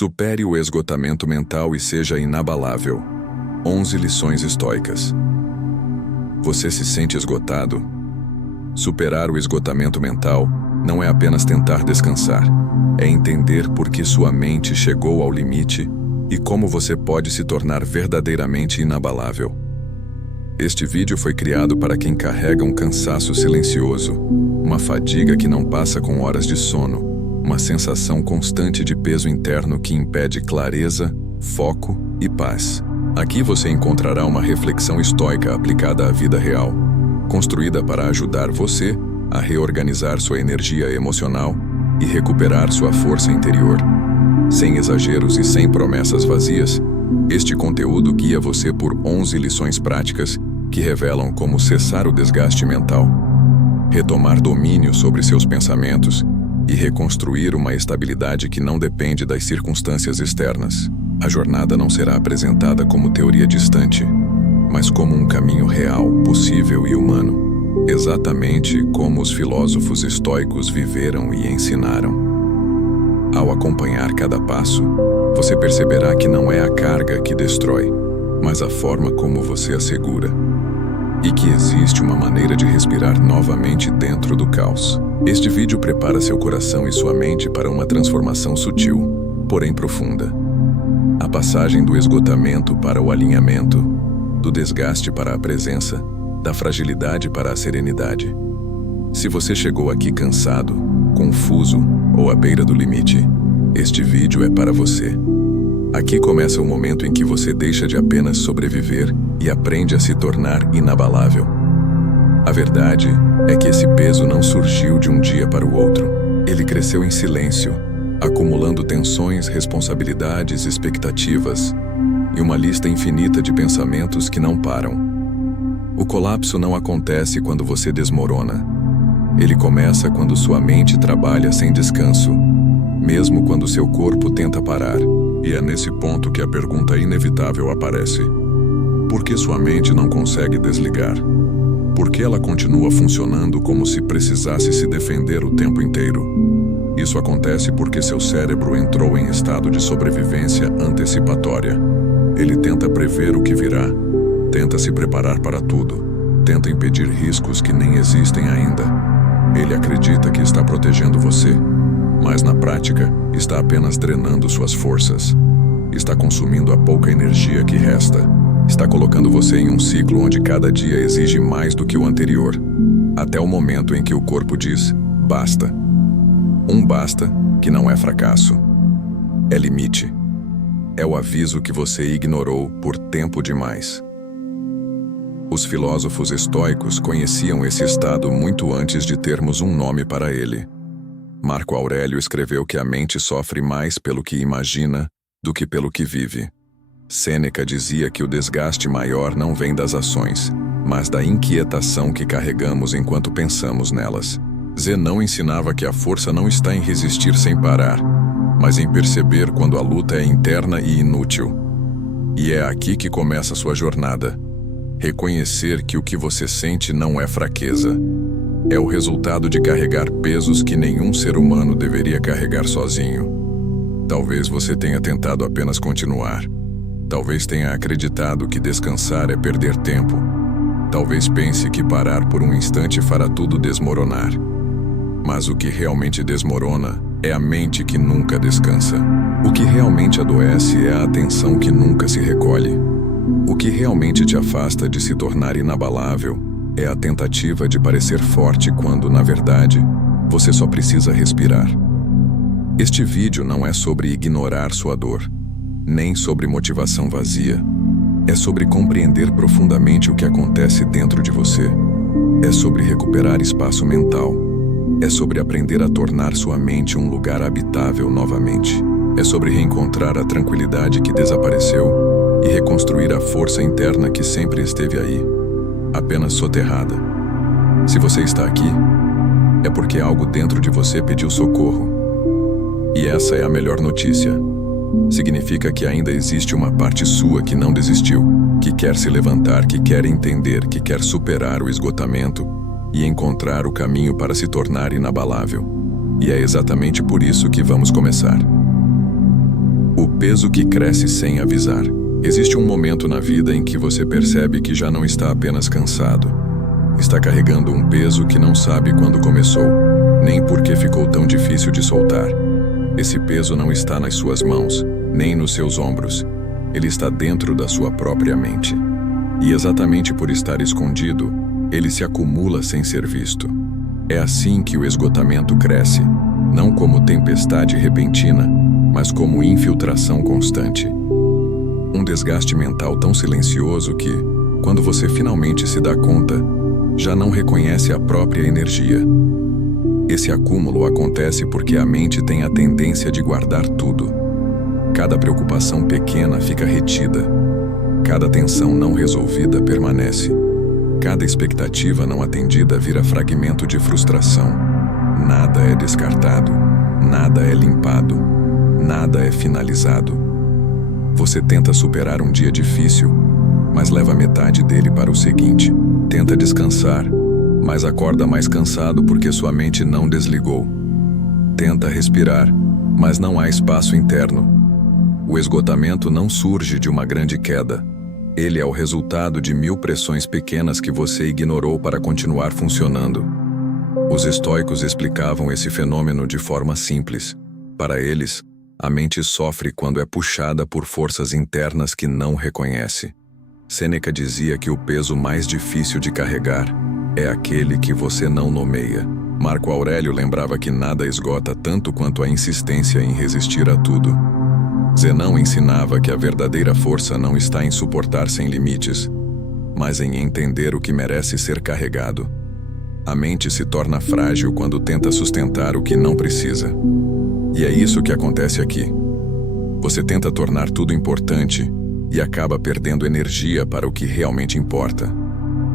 Supere o esgotamento mental e seja inabalável. 11 lições estoicas. Você se sente esgotado? Superar o esgotamento mental não é apenas tentar descansar, é entender por que sua mente chegou ao limite e como você pode se tornar verdadeiramente inabalável. Este vídeo foi criado para quem carrega um cansaço silencioso, uma fadiga que não passa com horas de sono, uma sensação constante de peso interno que impede clareza, foco e paz. Aqui você encontrará uma reflexão estoica aplicada à vida real, construída para ajudar você a reorganizar sua energia emocional e recuperar sua força interior. Sem exageros e sem promessas vazias, este conteúdo guia você por 11 lições práticas que revelam como cessar o desgaste mental, retomar domínio sobre seus pensamentos e reconstruir uma estabilidade que não depende das circunstâncias externas. A jornada não será apresentada como teoria distante, mas como um caminho real, possível e humano, exatamente como os filósofos estoicos viveram e ensinaram. Ao acompanhar cada passo, você perceberá que não é a carga que destrói, mas a forma como você a segura, e que existe uma maneira de respirar novamente dentro do caos. Este vídeo prepara seu coração e sua mente para uma transformação sutil, porém profunda. A passagem do esgotamento para o alinhamento, do desgaste para a presença, da fragilidade para a serenidade. Se você chegou aqui cansado, confuso ou à beira do limite, este vídeo é para você. Aqui começa o momento em que você deixa de apenas sobreviver e aprende a se tornar inabalável. A verdade é que esse peso não surgiu de um dia para o outro. Ele cresceu em silêncio, acumulando tensões, responsabilidades, expectativas e uma lista infinita de pensamentos que não param. O colapso não acontece quando você desmorona. Ele começa quando sua mente trabalha sem descanso, mesmo quando seu corpo tenta parar. E é nesse ponto que a pergunta inevitável aparece. Por que sua mente não consegue desligar? Por que ela continua funcionando como se precisasse se defender o tempo inteiro? Isso acontece porque seu cérebro entrou em estado de sobrevivência antecipatória. Ele tenta prever o que virá, tenta se preparar para tudo, tenta impedir riscos que nem existem ainda. Ele acredita que está protegendo você, mas na prática está apenas drenando suas forças. Está consumindo a pouca energia que resta. Está colocando você em um ciclo onde cada dia exige mais do que o anterior, até o momento em que o corpo diz, basta. Um basta que não é fracasso. É limite. É o aviso que você ignorou por tempo demais. Os filósofos estoicos conheciam esse estado muito antes de termos um nome para ele. Marco Aurélio escreveu que a mente sofre mais pelo que imagina do que pelo que vive. Sêneca dizia que o desgaste maior não vem das ações, mas da inquietação que carregamos enquanto pensamos nelas. Zenão ensinava que a força não está em resistir sem parar, mas em perceber quando a luta é interna e inútil. E é aqui que começa sua jornada. Reconhecer que o que você sente não é fraqueza. É o resultado de carregar pesos que nenhum ser humano deveria carregar sozinho. Talvez você tenha tentado apenas continuar. Talvez tenha acreditado que descansar é perder tempo. Talvez pense que parar por um instante fará tudo desmoronar. Mas o que realmente desmorona é a mente que nunca descansa. O que realmente adoece é a atenção que nunca se recolhe. O que realmente te afasta de se tornar inabalável é a tentativa de parecer forte quando, na verdade, você só precisa respirar. Este vídeo não é sobre ignorar sua dor, nem sobre motivação vazia. É sobre compreender profundamente o que acontece dentro de você. É sobre recuperar espaço mental. É sobre aprender a tornar sua mente um lugar habitável novamente. É sobre reencontrar a tranquilidade que desapareceu e reconstruir a força interna que sempre esteve aí, apenas soterrada. Se você está aqui, é porque algo dentro de você pediu socorro. E essa é a melhor notícia. Significa que ainda existe uma parte sua que não desistiu, que quer se levantar, que quer entender, que quer superar o esgotamento e encontrar o caminho para se tornar inabalável. E é exatamente por isso que vamos começar. O peso que cresce sem avisar. Existe um momento na vida em que você percebe que já não está apenas cansado. Está carregando um peso que não sabe quando começou, nem por que ficou tão difícil de soltar. Esse peso não está nas suas mãos, nem nos seus ombros. Ele está dentro da sua própria mente. E exatamente por estar escondido, ele se acumula sem ser visto. É assim que o esgotamento cresce, não como tempestade repentina, mas como infiltração constante. Um desgaste mental tão silencioso que, quando você finalmente se dá conta, já não reconhece a própria energia. Esse acúmulo acontece porque a mente tem a tendência de guardar tudo. Cada preocupação pequena fica retida. Cada tensão não resolvida permanece. Cada expectativa não atendida vira fragmento de frustração. Nada é descartado, nada é limpado, nada é finalizado. Você tenta superar um dia difícil, mas leva metade dele para o seguinte. Tenta descansar, mas acorda mais cansado porque sua mente não desligou. Tenta respirar, mas não há espaço interno. O esgotamento não surge de uma grande queda. Ele é o resultado de 1000 pressões pequenas que você ignorou para continuar funcionando. Os estoicos explicavam esse fenômeno de forma simples. Para eles, a mente sofre quando é puxada por forças internas que não reconhece. Sêneca dizia que o peso mais difícil de carregar é aquele que você não nomeia. Marco Aurélio lembrava que nada esgota tanto quanto a insistência em resistir a tudo. Zenão ensinava que a verdadeira força não está em suportar sem limites, mas em entender o que merece ser carregado. A mente se torna frágil quando tenta sustentar o que não precisa. E é isso que acontece aqui. Você tenta tornar tudo importante e acaba perdendo energia para o que realmente importa.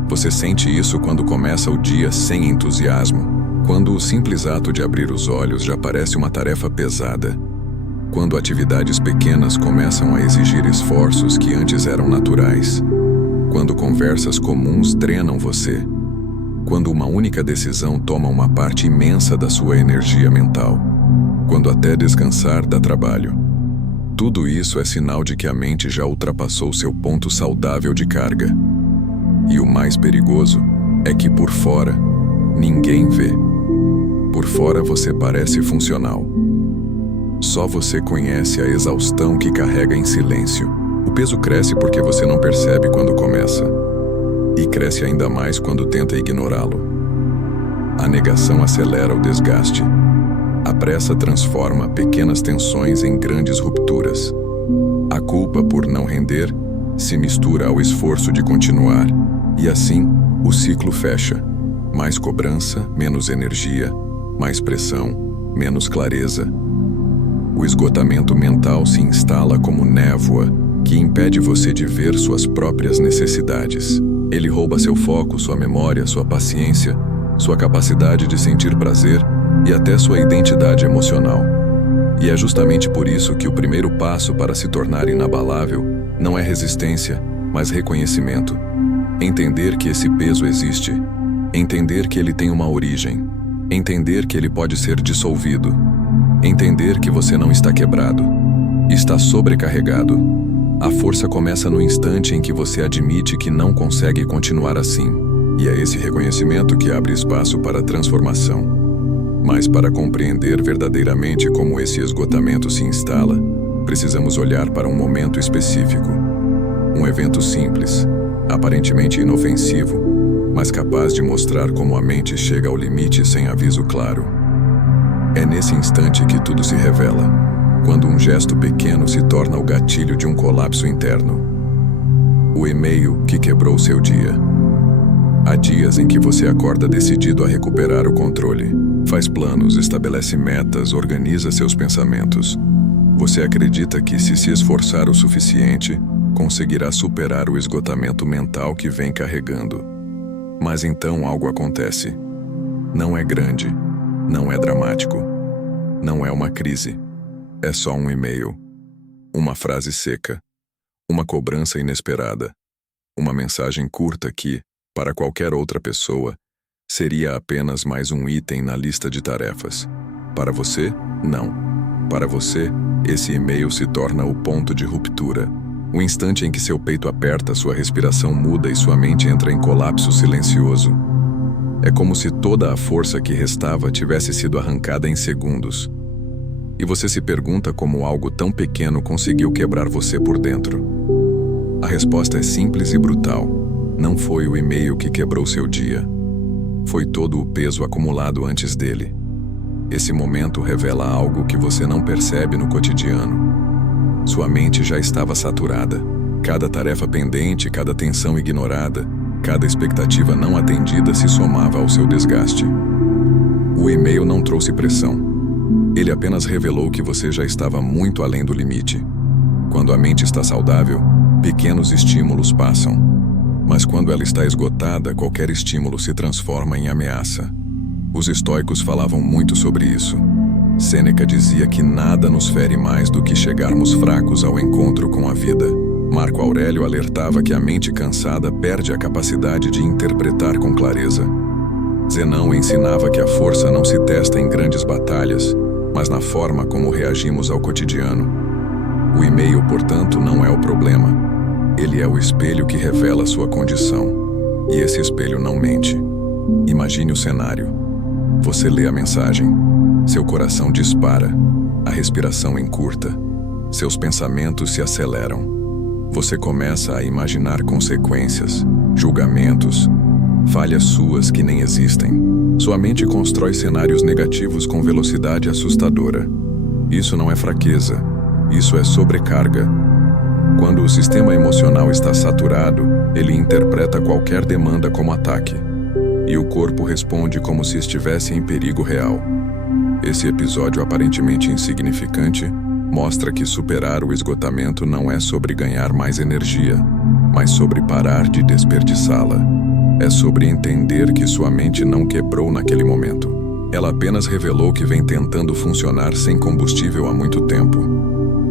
Você sente isso quando começa o dia sem entusiasmo, quando o simples ato de abrir os olhos já parece uma tarefa pesada, quando atividades pequenas começam a exigir esforços que antes eram naturais, quando conversas comuns drenam você, quando uma única decisão toma uma parte imensa da sua energia mental, quando até descansar dá trabalho. Tudo isso é sinal de que a mente já ultrapassou seu ponto saudável de carga. E o mais perigoso é que por fora, ninguém vê. Por fora você parece funcional. Só você conhece a exaustão que carrega em silêncio. O peso cresce porque você não percebe quando começa. E cresce ainda mais quando tenta ignorá-lo. A negação acelera o desgaste. A pressa transforma pequenas tensões em grandes rupturas. A culpa por não render se mistura ao esforço de continuar. E assim, o ciclo fecha. Mais cobrança, menos energia. Mais pressão, menos clareza. O esgotamento mental se instala como névoa que impede você de ver suas próprias necessidades. Ele rouba seu foco, sua memória, sua paciência, sua capacidade de sentir prazer e até sua identidade emocional. E é justamente por isso que o primeiro passo para se tornar inabalável não é resistência, mas reconhecimento. Entender que esse peso existe. Entender que ele tem uma origem. Entender que ele pode ser dissolvido. Entender que você não está quebrado. Está sobrecarregado. A força começa no instante em que você admite que não consegue continuar assim. E é esse reconhecimento que abre espaço para a transformação. Mas para compreender verdadeiramente como esse esgotamento se instala, precisamos olhar para um momento específico. Um evento simples, aparentemente inofensivo, mas capaz de mostrar como a mente chega ao limite sem aviso claro. É nesse instante que tudo se revela, quando um gesto pequeno se torna o gatilho de um colapso interno. O e-mail que quebrou seu dia. Há dias em que você acorda decidido a recuperar o controle. Faz planos, estabelece metas, organiza seus pensamentos. Você acredita que, se esforçar o suficiente, conseguirá superar o esgotamento mental que vem carregando. Mas então algo acontece. Não é grande, não é dramático, não é uma crise. É só um e-mail, uma frase seca, uma cobrança inesperada, uma mensagem curta que, para qualquer outra pessoa, seria apenas mais um item na lista de tarefas. Para você, não. Para você, esse e-mail se torna o ponto de ruptura. O instante em que seu peito aperta, sua respiração muda e sua mente entra em colapso silencioso. É como se toda a força que restava tivesse sido arrancada em segundos. E você se pergunta como algo tão pequeno conseguiu quebrar você por dentro. A resposta é simples e brutal. Não foi o e-mail que quebrou seu dia. Foi todo o peso acumulado antes dele. Esse momento revela algo que você não percebe no cotidiano. Sua mente já estava saturada. Cada tarefa pendente, cada tensão ignorada, cada expectativa não atendida se somava ao seu desgaste. O e-mail não trouxe pressão. Ele apenas revelou que você já estava muito além do limite. Quando a mente está saudável, pequenos estímulos passam. Mas quando ela está esgotada, qualquer estímulo se transforma em ameaça. Os estoicos falavam muito sobre isso. Sêneca dizia que nada nos fere mais do que chegarmos fracos ao encontro com a vida. Marco Aurélio alertava que a mente cansada perde a capacidade de interpretar com clareza. Zenão ensinava que a força não se testa em grandes batalhas, mas na forma como reagimos ao cotidiano. O e-mail, portanto, não é o problema. Ele é o espelho que revela sua condição. E esse espelho não mente. Imagine o cenário. Você lê a mensagem. Seu coração dispara. A respiração encurta. Seus pensamentos se aceleram. Você começa a imaginar consequências, julgamentos, falhas suas que nem existem. Sua mente constrói cenários negativos com velocidade assustadora. Isso não é fraqueza. Isso é sobrecarga. Quando o sistema emocional está saturado, ele interpreta qualquer demanda como ataque. E o corpo responde como se estivesse em perigo real. Esse episódio aparentemente insignificante mostra que superar o esgotamento não é sobre ganhar mais energia, mas sobre parar de desperdiçá-la. É sobre entender que sua mente não quebrou naquele momento. Ela apenas revelou que vem tentando funcionar sem combustível há muito tempo.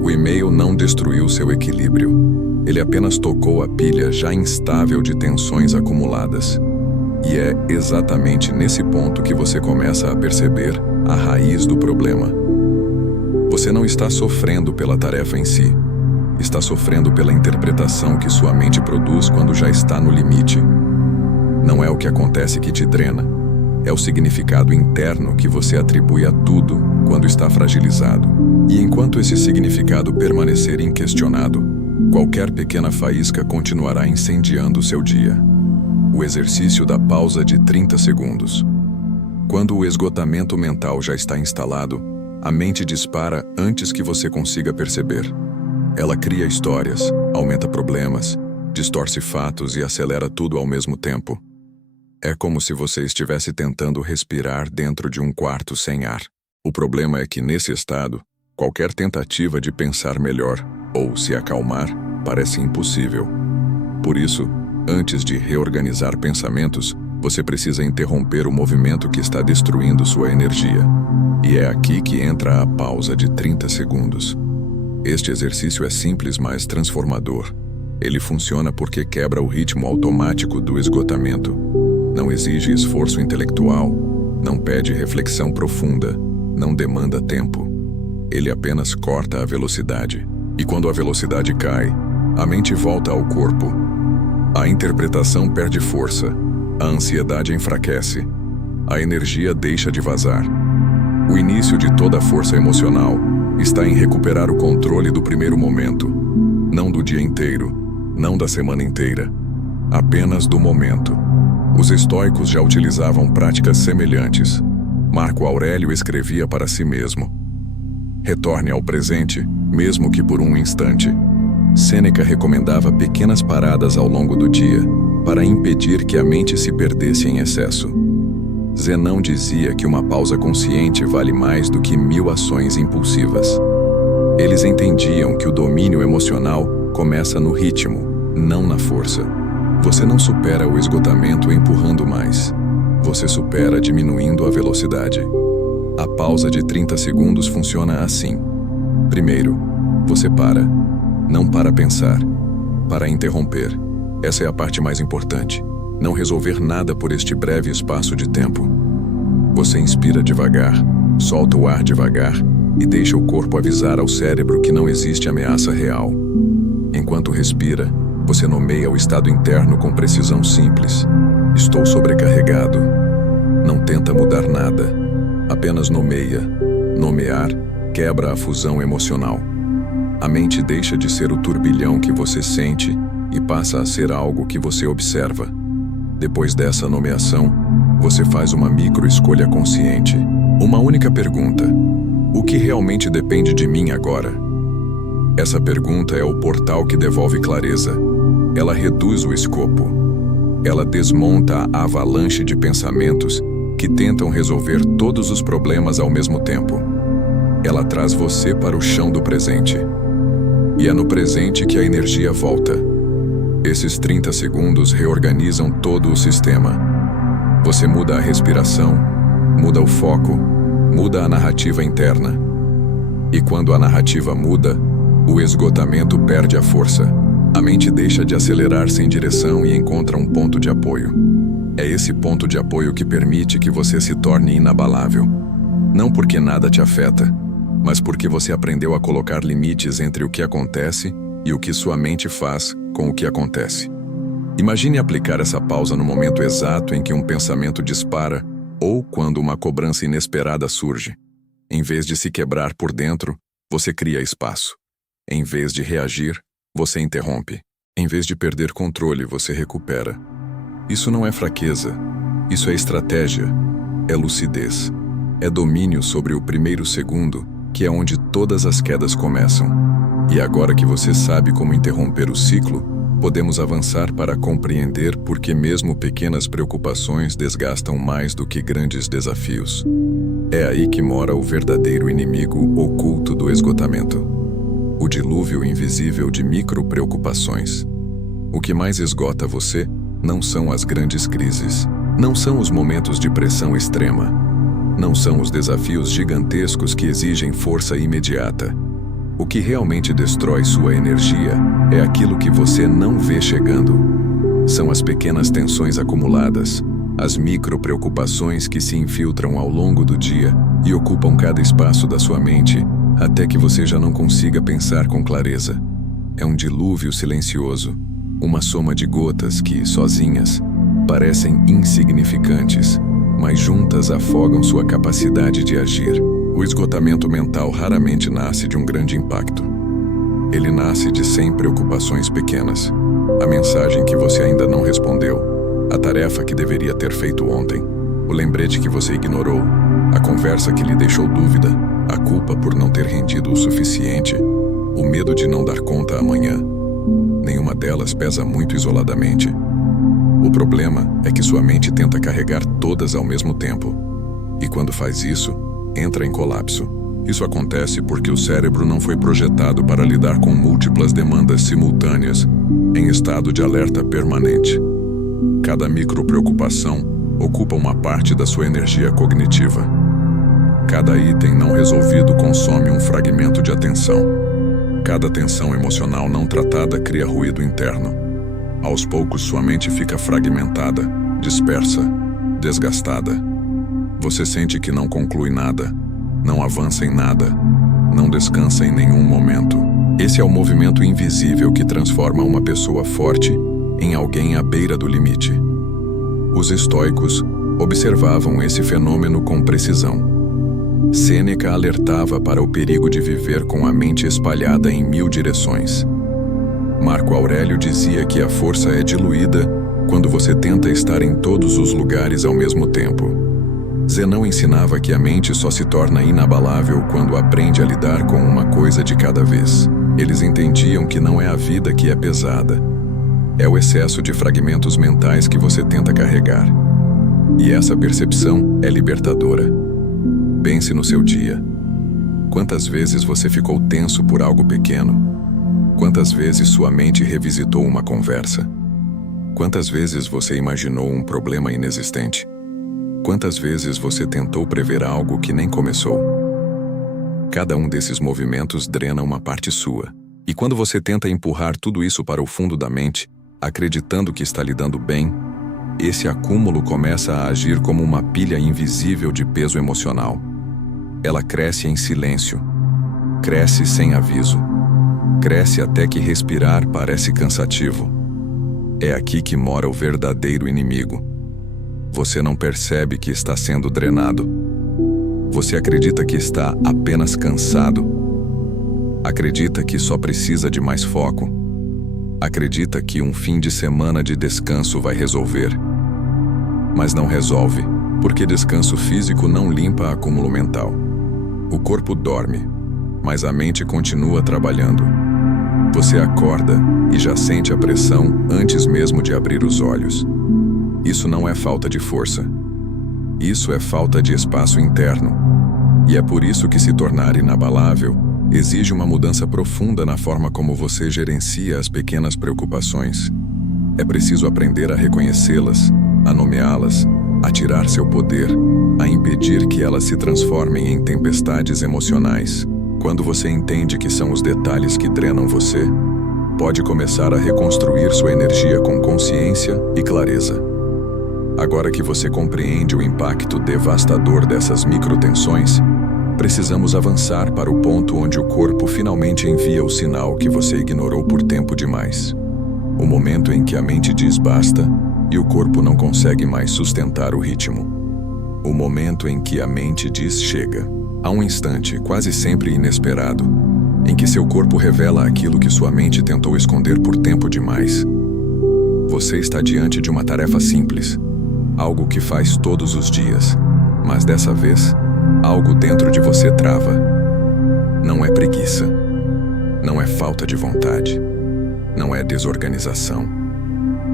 O e-mail não destruiu seu equilíbrio. Ele apenas tocou a pilha já instável de tensões acumuladas. E é exatamente nesse ponto que você começa a perceber a raiz do problema. Você não está sofrendo pela tarefa em si. Está sofrendo pela interpretação que sua mente produz quando já está no limite. Não é o que acontece que te drena. É o significado interno que você atribui a tudo quando está fragilizado. E enquanto esse significado permanecer inquestionado, qualquer pequena faísca continuará incendiando seu dia. O exercício da pausa de 30 segundos. Quando o esgotamento mental já está instalado, a mente dispara antes que você consiga perceber. Ela cria histórias, aumenta problemas, distorce fatos e acelera tudo ao mesmo tempo. É como se você estivesse tentando respirar dentro de um quarto sem ar. O problema é que, nesse estado, qualquer tentativa de pensar melhor ou se acalmar parece impossível. Por isso, antes de reorganizar pensamentos, você precisa interromper o movimento que está destruindo sua energia. E é aqui que entra a pausa de 30 segundos. Este exercício é simples, mas transformador. Ele funciona porque quebra o ritmo automático do esgotamento. Não exige esforço intelectual, não pede reflexão profunda, não demanda tempo. Ele apenas corta a velocidade. E quando a velocidade cai, a mente volta ao corpo. A interpretação perde força, a ansiedade enfraquece, a energia deixa de vazar. O início de toda a força emocional está em recuperar o controle do primeiro momento, não do dia inteiro, não da semana inteira, apenas do momento. Os estoicos já utilizavam práticas semelhantes. Marco Aurélio escrevia para si mesmo: retorne ao presente, mesmo que por um instante. Sêneca recomendava pequenas paradas ao longo do dia, para impedir que a mente se perdesse em excesso. Zenão dizia que uma pausa consciente vale mais do que 1000 ações impulsivas. Eles entendiam que o domínio emocional começa no ritmo, não na força. Você não supera o esgotamento empurrando mais. Você supera diminuindo a velocidade. A pausa de 30 segundos funciona assim. Primeiro, você para. Não para pensar, para interromper. Essa é a parte mais importante. Não resolver nada por este breve espaço de tempo. Você inspira devagar, solta o ar devagar e deixa o corpo avisar ao cérebro que não existe ameaça real. Enquanto respira, você nomeia o estado interno com precisão simples. Estou sobrecarregado. Não tenta mudar nada. Apenas nomeia. Nomear quebra a fusão emocional. A mente deixa de ser o turbilhão que você sente e passa a ser algo que você observa. Depois dessa nomeação, você faz uma micro-escolha consciente. Uma única pergunta: o que realmente depende de mim agora? Essa pergunta é o portal que devolve clareza. Ela reduz o escopo. Ela desmonta a avalanche de pensamentos que tentam resolver todos os problemas ao mesmo tempo. Ela traz você para o chão do presente. E é no presente que a energia volta. Esses 30 segundos reorganizam todo o sistema. Você muda a respiração, muda o foco, muda a narrativa interna. E quando a narrativa muda, o esgotamento perde a força. A mente deixa de acelerar sem direção e encontra um ponto de apoio. É esse ponto de apoio que permite que você se torne inabalável. Não porque nada te afeta, mas porque você aprendeu a colocar limites entre o que acontece e o que sua mente faz com o que acontece. Imagine aplicar essa pausa no momento exato em que um pensamento dispara ou quando uma cobrança inesperada surge. Em vez de se quebrar por dentro, você cria espaço. Em vez de reagir, você interrompe. Em vez de perder controle, você recupera. Isso não é fraqueza. Isso é estratégia. É lucidez. É domínio sobre o primeiro segundo, que é onde todas as quedas começam. E agora que você sabe como interromper o ciclo, podemos avançar para compreender por que mesmo pequenas preocupações desgastam mais do que grandes desafios. É aí que mora o verdadeiro inimigo oculto do esgotamento. O dilúvio invisível de micro-preocupações. O que mais esgota você não são as grandes crises, não são os momentos de pressão extrema, não são os desafios gigantescos que exigem força imediata. O que realmente destrói sua energia é aquilo que você não vê chegando. São as pequenas tensões acumuladas, as micro-preocupações que se infiltram ao longo do dia e ocupam cada espaço da sua mente, até que você já não consiga pensar com clareza. É um dilúvio silencioso, uma soma de gotas que, sozinhas, parecem insignificantes, mas juntas afogam sua capacidade de agir. O esgotamento mental raramente nasce de um grande impacto. Ele nasce de 100 preocupações pequenas. A mensagem que você ainda não respondeu, a tarefa que deveria ter feito ontem, o lembrete que você ignorou, a conversa que lhe deixou dúvida, a culpa por não ter rendido o suficiente, o medo de não dar conta amanhã. Nenhuma delas pesa muito isoladamente. O problema é que sua mente tenta carregar todas ao mesmo tempo. E quando faz isso, entra em colapso. Isso acontece porque o cérebro não foi projetado para lidar com múltiplas demandas simultâneas, em estado de alerta permanente. Cada micropreocupação ocupa uma parte da sua energia cognitiva. Cada item não resolvido consome um fragmento de atenção. Cada tensão emocional não tratada cria ruído interno. Aos poucos, sua mente fica fragmentada, dispersa, desgastada. Você sente que não conclui nada, não avança em nada, não descansa em nenhum momento. Esse é o movimento invisível que transforma uma pessoa forte em alguém à beira do limite. Os estoicos observavam esse fenômeno com precisão. Sêneca alertava para o perigo de viver com a mente espalhada em 1000 direções. Marco Aurélio dizia que a força é diluída quando você tenta estar em todos os lugares ao mesmo tempo. Zenão ensinava que a mente só se torna inabalável quando aprende a lidar com uma coisa de cada vez. Eles entendiam que não é a vida que é pesada. É o excesso de fragmentos mentais que você tenta carregar. E essa percepção é libertadora. Pense no seu dia. Quantas vezes você ficou tenso por algo pequeno? Quantas vezes sua mente revisitou uma conversa? Quantas vezes você imaginou um problema inexistente? Quantas vezes você tentou prever algo que nem começou? Cada um desses movimentos drena uma parte sua. E quando você tenta empurrar tudo isso para o fundo da mente, acreditando que está lidando bem, esse acúmulo começa a agir como uma pilha invisível de peso emocional. Ela cresce em silêncio, cresce sem aviso. Cresce até que respirar parece cansativo. É aqui que mora o verdadeiro inimigo. Você não percebe que está sendo drenado. Você acredita que está apenas cansado. Acredita que só precisa de mais foco. Acredita que um fim de semana de descanso vai resolver. Mas não resolve, porque descanso físico não limpa acúmulo mental. O corpo dorme, mas a mente continua trabalhando. Você acorda e já sente a pressão antes mesmo de abrir os olhos. Isso não é falta de força. Isso é falta de espaço interno. E é por isso que se tornar inabalável exige uma mudança profunda na forma como você gerencia as pequenas preocupações. É preciso aprender a reconhecê-las, a nomeá-las, a tirar seu poder, a impedir que elas se transformem em tempestades emocionais. Quando você entende que são os detalhes que drenam você, pode começar a reconstruir sua energia com consciência e clareza. Agora que você compreende o impacto devastador dessas microtensões, precisamos avançar para o ponto onde o corpo finalmente envia o sinal que você ignorou por tempo demais. O momento em que a mente diz basta e o corpo não consegue mais sustentar o ritmo. O momento em que a mente diz chega. Há um instante, quase sempre inesperado, em que seu corpo revela aquilo que sua mente tentou esconder por tempo demais. Você está diante de uma tarefa simples, algo que faz todos os dias, mas dessa vez, algo dentro de você trava. Não é preguiça, não é falta de vontade, não é desorganização,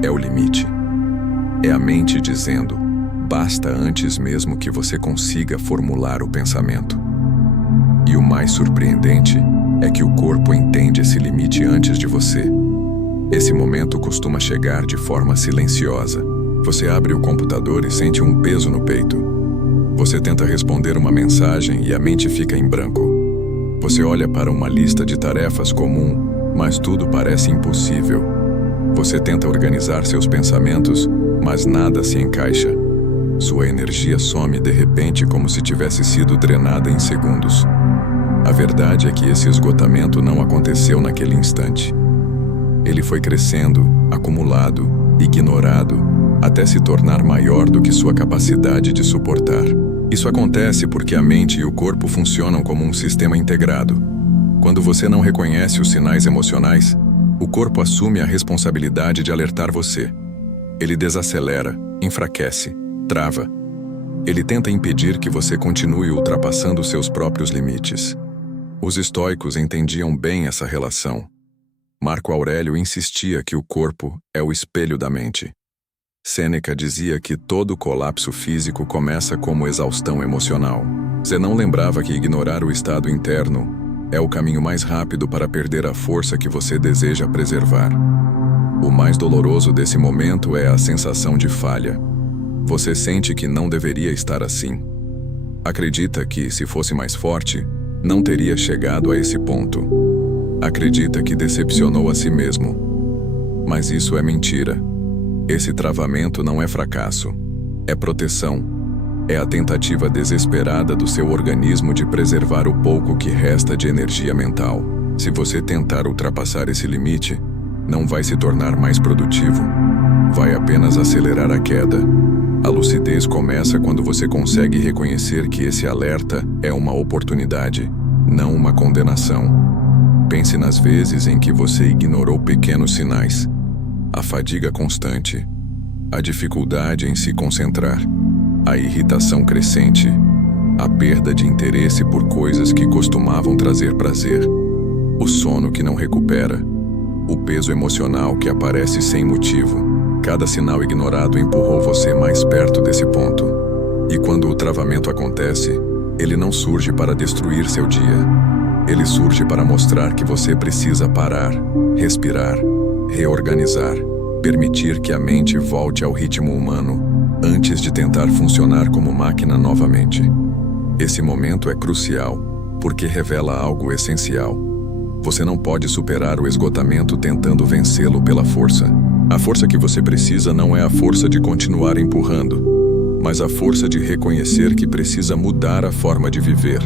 é o limite. É a mente dizendo basta antes mesmo que você consiga formular o pensamento. E o mais surpreendente é que o corpo entende esse limite antes de você. Esse momento costuma chegar de forma silenciosa. Você abre o computador e sente um peso no peito. Você tenta responder uma mensagem e a mente fica em branco. Você olha para uma lista de tarefas comum, mas tudo parece impossível. Você tenta organizar seus pensamentos, mas nada se encaixa. Sua energia some de repente como se tivesse sido drenada em segundos. A verdade é que esse esgotamento não aconteceu naquele instante. Ele foi crescendo, acumulado, ignorado, até se tornar maior do que sua capacidade de suportar. Isso acontece porque a mente e o corpo funcionam como um sistema integrado. Quando você não reconhece os sinais emocionais, o corpo assume a responsabilidade de alertar você. Ele desacelera, enfraquece, trava. Ele tenta impedir que você continue ultrapassando seus próprios limites. Os estoicos entendiam bem essa relação. Marco Aurélio insistia que o corpo é o espelho da mente. Sêneca dizia que todo colapso físico começa como exaustão emocional. Zenão lembrava que ignorar o estado interno é o caminho mais rápido para perder a força que você deseja preservar. O mais doloroso desse momento é a sensação de falha. Você sente que não deveria estar assim. Acredita que, se fosse mais forte, não teria chegado a esse ponto. Acredita que decepcionou a si mesmo. Mas isso é mentira. Esse travamento não é fracasso. É proteção. É a tentativa desesperada do seu organismo de preservar o pouco que resta de energia mental. Se você tentar ultrapassar esse limite, não vai se tornar mais produtivo. Vai apenas acelerar a queda. A lucidez começa quando você consegue reconhecer que esse alerta é uma oportunidade, não uma condenação. Pense nas vezes em que você ignorou pequenos sinais. A fadiga constante, a dificuldade em se concentrar, a irritação crescente, a perda de interesse por coisas que costumavam trazer prazer, o sono que não recupera, o peso emocional que aparece sem motivo. Cada sinal ignorado empurrou você mais perto desse ponto. E quando o travamento acontece, ele não surge para destruir seu dia. Ele surge para mostrar que você precisa parar, respirar, reorganizar, permitir que a mente volte ao ritmo humano, antes de tentar funcionar como máquina novamente. Esse momento é crucial, porque revela algo essencial. Você não pode superar o esgotamento tentando vencê-lo pela força. A força que você precisa não é a força de continuar empurrando, mas a força de reconhecer que precisa mudar a forma de viver.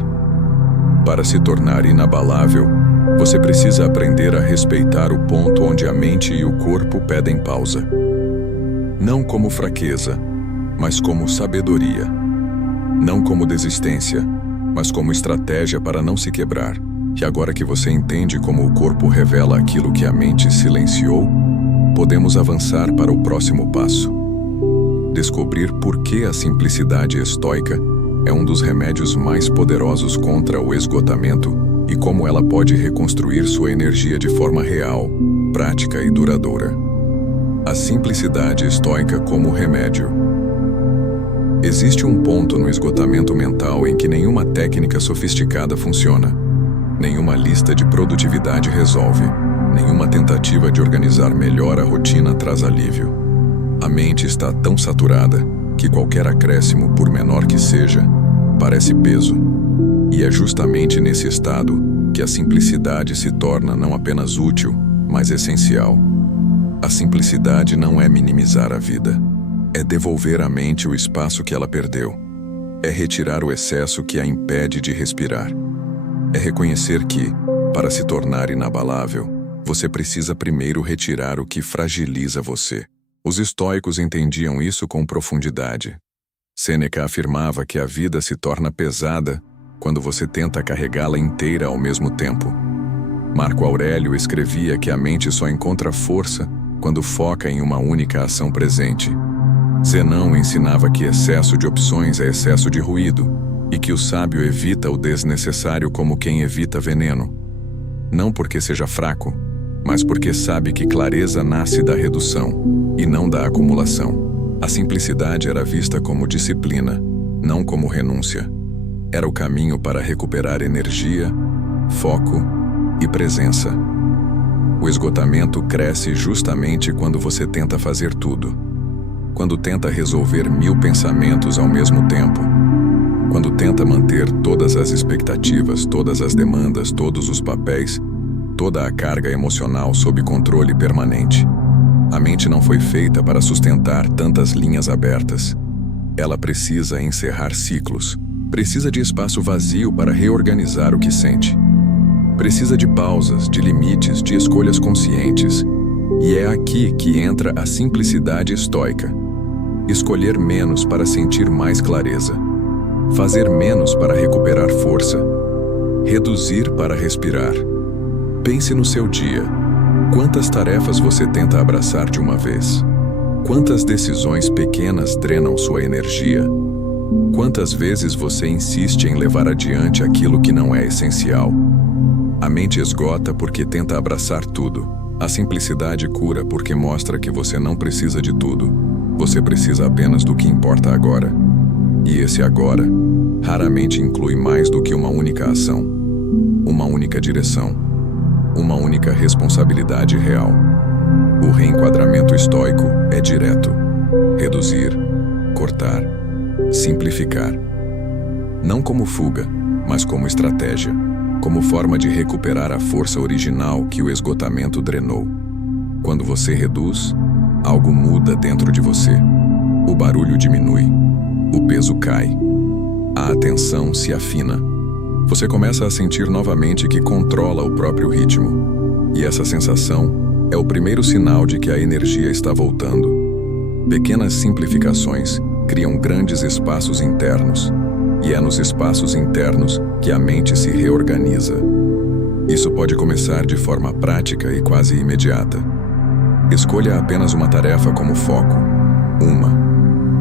Para se tornar inabalável, você precisa aprender a respeitar o ponto onde a mente e o corpo pedem pausa. Não como fraqueza, mas como sabedoria. Não como desistência, mas como estratégia para não se quebrar. E agora que você entende como o corpo revela aquilo que a mente silenciou, podemos avançar para o próximo passo. Descobrir por que a simplicidade estoica é um dos remédios mais poderosos contra o esgotamento e como ela pode reconstruir sua energia de forma real, prática e duradoura. A simplicidade estoica como remédio. Existe um ponto no esgotamento mental em que nenhuma técnica sofisticada funciona. Nenhuma lista de produtividade resolve. Nenhuma tentativa de organizar melhor a rotina traz alívio. A mente está tão saturada que qualquer acréscimo, por menor que seja, parece peso. E é justamente nesse estado que a simplicidade se torna não apenas útil, mas essencial. A simplicidade não é minimizar a vida. É devolver à mente o espaço que ela perdeu. É retirar o excesso que a impede de respirar. É reconhecer que, para se tornar inabalável, você precisa primeiro retirar o que fragiliza você. Os estoicos entendiam isso com profundidade. Sêneca afirmava que a vida se torna pesada quando você tenta carregá-la inteira ao mesmo tempo. Marco Aurélio escrevia que a mente só encontra força quando foca em uma única ação presente. Zenão ensinava que excesso de opções é excesso de ruído, e que o sábio evita o desnecessário como quem evita veneno. Não porque seja fraco, mas porque sabe que clareza nasce da redução, e não da acumulação. A simplicidade era vista como disciplina, não como renúncia. Era o caminho para recuperar energia, foco e presença. O esgotamento cresce justamente quando você tenta fazer tudo. Quando tenta resolver 1000 pensamentos ao mesmo tempo. Quando tenta manter todas as expectativas, todas as demandas, todos os papéis, toda a carga emocional sob controle permanente. A mente não foi feita para sustentar tantas linhas abertas. Ela precisa encerrar ciclos. Precisa de espaço vazio para reorganizar o que sente. Precisa de pausas, de limites, de escolhas conscientes. E é aqui que entra a simplicidade estoica. Escolher menos para sentir mais clareza. Fazer menos para recuperar força. Reduzir para respirar. Pense no seu dia. Quantas tarefas você tenta abraçar de uma vez? Quantas decisões pequenas drenam sua energia? Quantas vezes você insiste em levar adiante aquilo que não é essencial? A mente esgota porque tenta abraçar tudo. A simplicidade cura porque mostra que você não precisa de tudo. Você precisa apenas do que importa agora. E esse agora raramente inclui mais do que uma única ação, uma única direção, uma única responsabilidade real. O reenquadramento estoico é direto. Reduzir, cortar, simplificar. Não como fuga, mas como estratégia, como forma de recuperar a força original que o esgotamento drenou. Quando você reduz, algo muda dentro de você. O barulho diminui. O peso cai. A atenção se afina. Você começa a sentir novamente que controla o próprio ritmo. E essa sensação é o primeiro sinal de que a energia está voltando. Pequenas simplificações criam grandes espaços internos. E é nos espaços internos que a mente se reorganiza. Isso pode começar de forma prática e quase imediata. Escolha apenas uma tarefa como foco. Uma.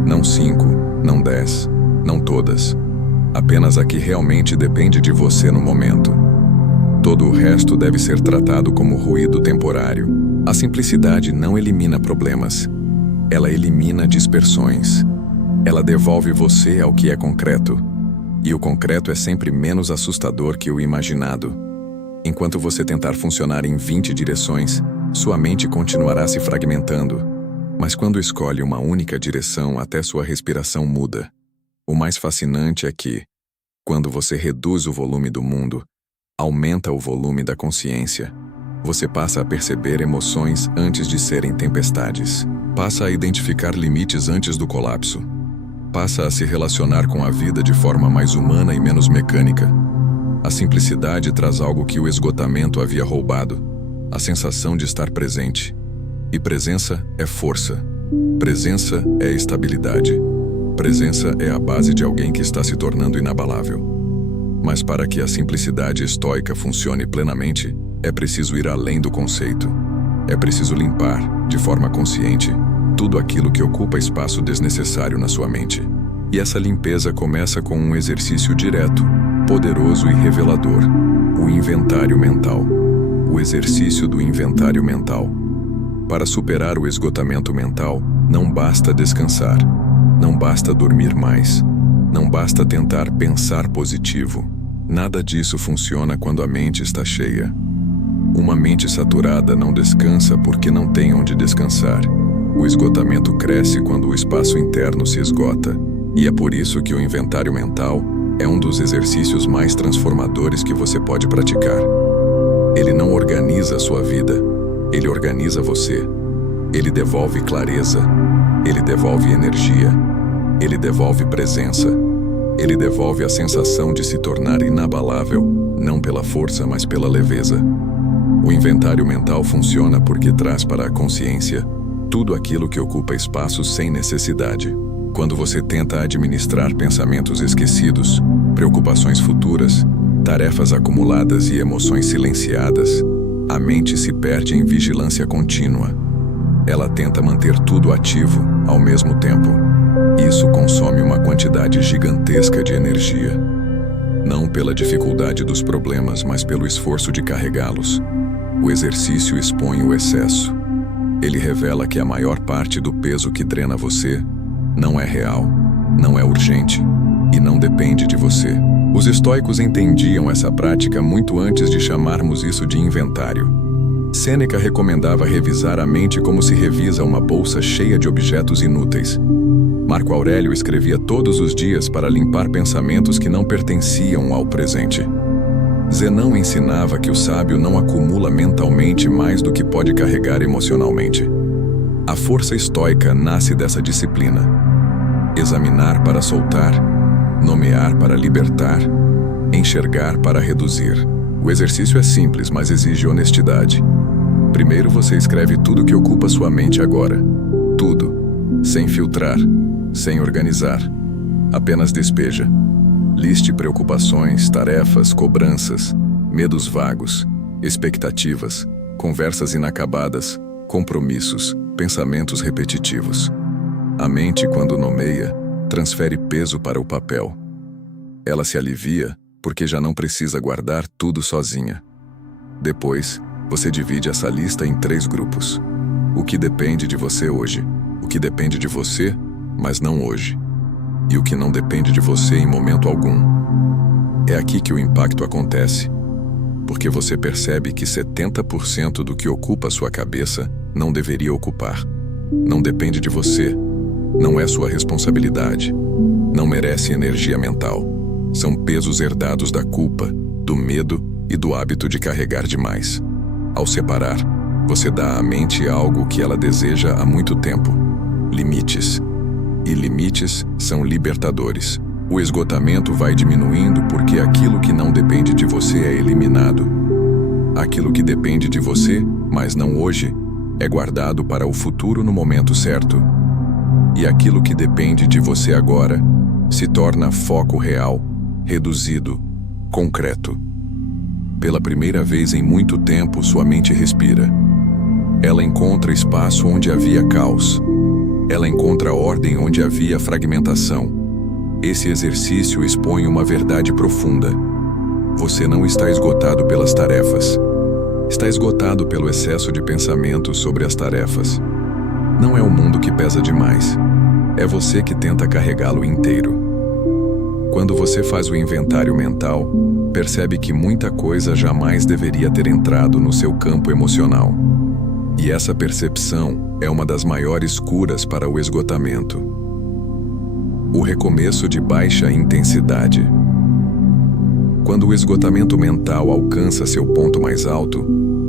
Não 5. Não 10, não todas. Apenas a que realmente depende de você no momento. Todo o resto deve ser tratado como ruído temporário. A simplicidade não elimina problemas. Ela elimina dispersões. Ela devolve você ao que é concreto. E o concreto é sempre menos assustador que o imaginado. Enquanto você tentar funcionar em 20 direções, sua mente continuará se fragmentando. Mas quando escolhe uma única direção, até sua respiração muda. O mais fascinante é que, quando você reduz o volume do mundo, aumenta o volume da consciência. Você passa a perceber emoções antes de serem tempestades. Passa a identificar limites antes do colapso. Passa a se relacionar com a vida de forma mais humana e menos mecânica. A simplicidade traz algo que o esgotamento havia roubado: a sensação de estar presente. E presença é força. Presença é estabilidade. Presença é a base de alguém que está se tornando inabalável. Mas para que a simplicidade estoica funcione plenamente, é preciso ir além do conceito. É preciso limpar, de forma consciente, tudo aquilo que ocupa espaço desnecessário na sua mente. E essa limpeza começa com um exercício direto, poderoso e revelador: o inventário mental. O exercício do inventário mental. Para superar o esgotamento mental, não basta descansar, não basta dormir mais, não basta tentar pensar positivo. Nada disso funciona quando a mente está cheia. Uma mente saturada não descansa porque não tem onde descansar. O esgotamento cresce quando o espaço interno se esgota, e é por isso que o inventário mental é um dos exercícios mais transformadores que você pode praticar. Ele não organiza a sua vida, ele organiza você. Ele devolve clareza, ele devolve energia, ele devolve presença, ele devolve a sensação de se tornar inabalável, não pela força, mas pela leveza. O inventário mental funciona porque traz para a consciência tudo aquilo que ocupa espaço sem necessidade. Quando você tenta administrar pensamentos esquecidos, preocupações futuras, tarefas acumuladas e emoções silenciadas, a mente se perde em vigilância contínua. Ela tenta manter tudo ativo ao mesmo tempo. Isso consome uma quantidade gigantesca de energia. Não pela dificuldade dos problemas, mas pelo esforço de carregá-los. O exercício expõe o excesso. Ele revela que a maior parte do peso que drena você não é real, não é urgente e não depende de você. Os estoicos entendiam essa prática muito antes de chamarmos isso de inventário. Sêneca recomendava revisar a mente como se revisa uma bolsa cheia de objetos inúteis. Marco Aurélio escrevia todos os dias para limpar pensamentos que não pertenciam ao presente. Zenão ensinava que o sábio não acumula mentalmente mais do que pode carregar emocionalmente. A força estoica nasce dessa disciplina. Examinar para soltar, nomear para libertar, enxergar para reduzir. O exercício é simples, mas exige honestidade. Primeiro você escreve tudo que ocupa sua mente agora. Tudo. Sem filtrar, sem organizar. Apenas despeja. Liste preocupações, tarefas, cobranças, medos vagos, expectativas, conversas inacabadas, compromissos, pensamentos repetitivos. A mente, quando nomeia, transfere peso para o papel. Ela se alivia porque já não precisa guardar tudo sozinha. Depois, você divide essa lista em 3 grupos. O que depende de você hoje, o que depende de você, mas não hoje, e o que não depende de você em momento algum. É aqui que o impacto acontece, porque você percebe que 70% do que ocupa sua cabeça não deveria ocupar. Não depende de você, não é sua responsabilidade, não merece energia mental. São pesos herdados da culpa, do medo e do hábito de carregar demais. Ao separar, você dá à mente algo que ela deseja há muito tempo: limites. E limites são libertadores. O esgotamento vai diminuindo porque aquilo que não depende de você é eliminado. Aquilo que depende de você, mas não hoje, é guardado para o futuro no momento certo. E aquilo que depende de você agora se torna foco real, reduzido, concreto. Pela primeira vez em muito tempo, sua mente respira. Ela encontra espaço onde havia caos. Ela encontra ordem onde havia fragmentação. Esse exercício expõe uma verdade profunda. Você não está esgotado pelas tarefas. Está esgotado pelo excesso de pensamento sobre as tarefas. Não é o mundo que pesa demais. É você que tenta carregá-lo inteiro. Quando você faz o inventário mental, percebe que muita coisa jamais deveria ter entrado no seu campo emocional. E essa percepção é uma das maiores curas para o esgotamento. O recomeço de baixa intensidade. Quando o esgotamento mental alcança seu ponto mais alto,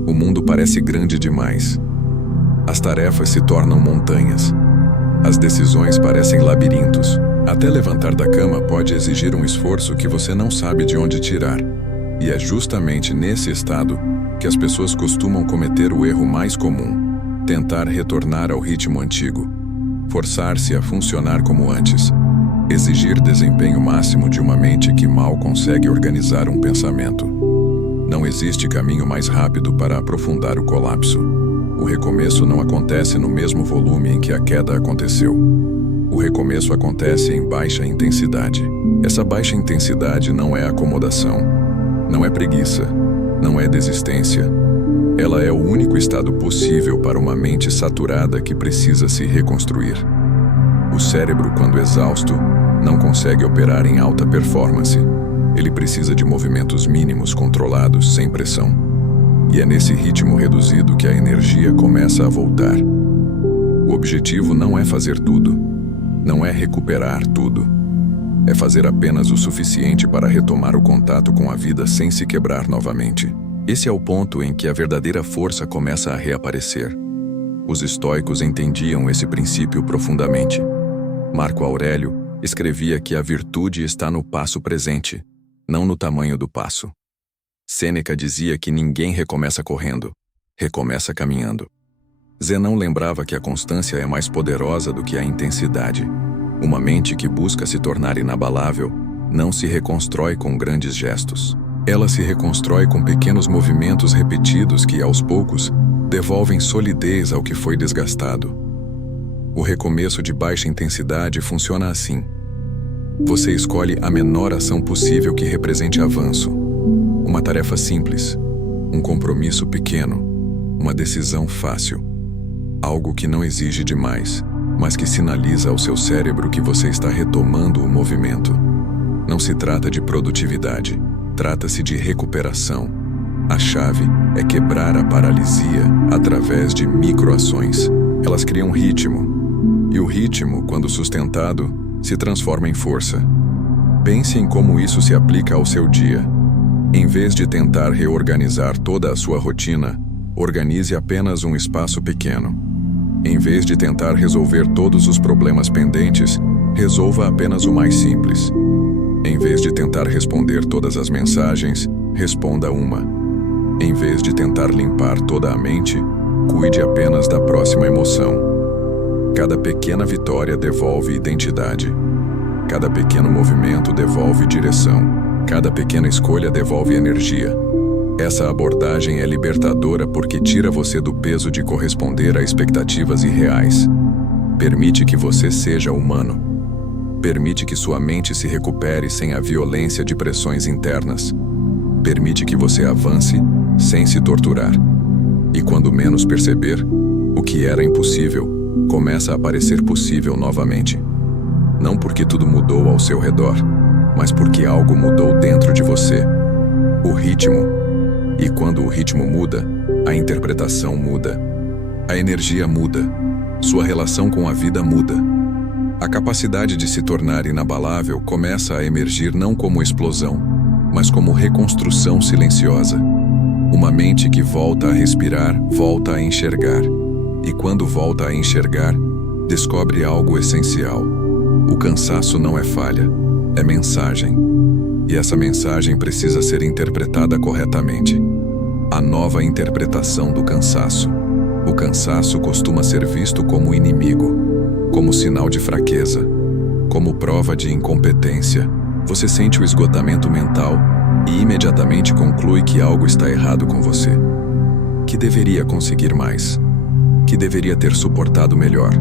o mundo parece grande demais. As tarefas se tornam montanhas. As decisões parecem labirintos. Até levantar da cama pode exigir um esforço que você não sabe de onde tirar. E é justamente nesse estado que as pessoas costumam cometer o erro mais comum: tentar retornar ao ritmo antigo, forçar-se a funcionar como antes, exigir desempenho máximo de uma mente que mal consegue organizar um pensamento. Não existe caminho mais rápido para aprofundar o colapso. O recomeço não acontece no mesmo volume em que a queda aconteceu. O recomeço acontece em baixa intensidade. Essa baixa intensidade não é acomodação, não é preguiça, não é desistência. Ela é o único estado possível para uma mente saturada que precisa se reconstruir. O cérebro, quando exausto, não consegue operar em alta performance. Ele precisa de movimentos mínimos controlados, sem pressão. E é nesse ritmo reduzido que a energia começa a voltar. O objetivo não é fazer tudo, não é recuperar tudo. É fazer apenas o suficiente para retomar o contato com a vida sem se quebrar novamente. Esse é o ponto em que a verdadeira força começa a reaparecer. Os estoicos entendiam esse princípio profundamente. Marco Aurélio escrevia que a virtude está no passo presente, não no tamanho do passo. Sêneca dizia que ninguém recomeça correndo, recomeça caminhando. Zenão lembrava que a constância é mais poderosa do que a intensidade. Uma mente que busca se tornar inabalável não se reconstrói com grandes gestos. Ela se reconstrói com pequenos movimentos repetidos que, aos poucos, devolvem solidez ao que foi desgastado. O recomeço de baixa intensidade funciona assim. Você escolhe a menor ação possível que represente avanço. Uma tarefa simples, um compromisso pequeno, uma decisão fácil. Algo que não exige demais, mas que sinaliza ao seu cérebro que você está retomando o movimento. Não se trata de produtividade, trata-se de recuperação. A chave é quebrar a paralisia através de microações. Elas criam ritmo, e o ritmo, quando sustentado, se transforma em força. Pense em como isso se aplica ao seu dia. Em vez de tentar reorganizar toda a sua rotina, organize apenas um espaço pequeno. Em vez de tentar resolver todos os problemas pendentes, resolva apenas o mais simples. Em vez de tentar responder todas as mensagens, responda uma. Em vez de tentar limpar toda a mente, cuide apenas da próxima emoção. Cada pequena vitória devolve identidade. Cada pequeno movimento devolve direção. Cada pequena escolha devolve energia. Essa abordagem é libertadora porque tira você do peso de corresponder a expectativas irreais. Permite que você seja humano. Permite que sua mente se recupere sem a violência de pressões internas. Permite que você avance sem se torturar. E quando menos perceber, o que era impossível começa a parecer possível novamente. Não porque tudo mudou ao seu redor, mas porque algo mudou dentro de você. O ritmo. E quando o ritmo muda, a interpretação muda. A energia muda. Sua relação com a vida muda. A capacidade de se tornar inabalável começa a emergir não como explosão, mas como reconstrução silenciosa. Uma mente que volta a respirar, volta a enxergar. E quando volta a enxergar, descobre algo essencial. O cansaço não é falha, é mensagem. E essa mensagem precisa ser interpretada corretamente. A nova interpretação do cansaço. O cansaço costuma ser visto como inimigo, como sinal de fraqueza, como prova de incompetência. Você sente o esgotamento mental e imediatamente conclui que algo está errado com você. Que deveria conseguir mais. Que deveria ter suportado melhor.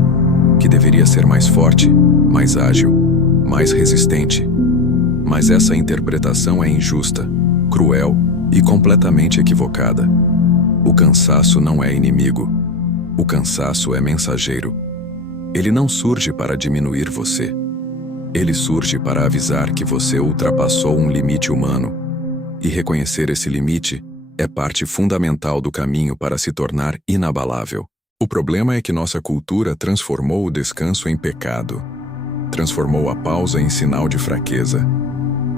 Que deveria ser mais forte, mais ágil, mais resistente. Mas essa interpretação é injusta, cruel e completamente equivocada. O cansaço não é inimigo. O cansaço é mensageiro. Ele não surge para diminuir você. Ele surge para avisar que você ultrapassou um limite humano. E reconhecer esse limite é parte fundamental do caminho para se tornar inabalável. O problema é que nossa cultura transformou o descanso em pecado. Transformou a pausa em sinal de fraqueza.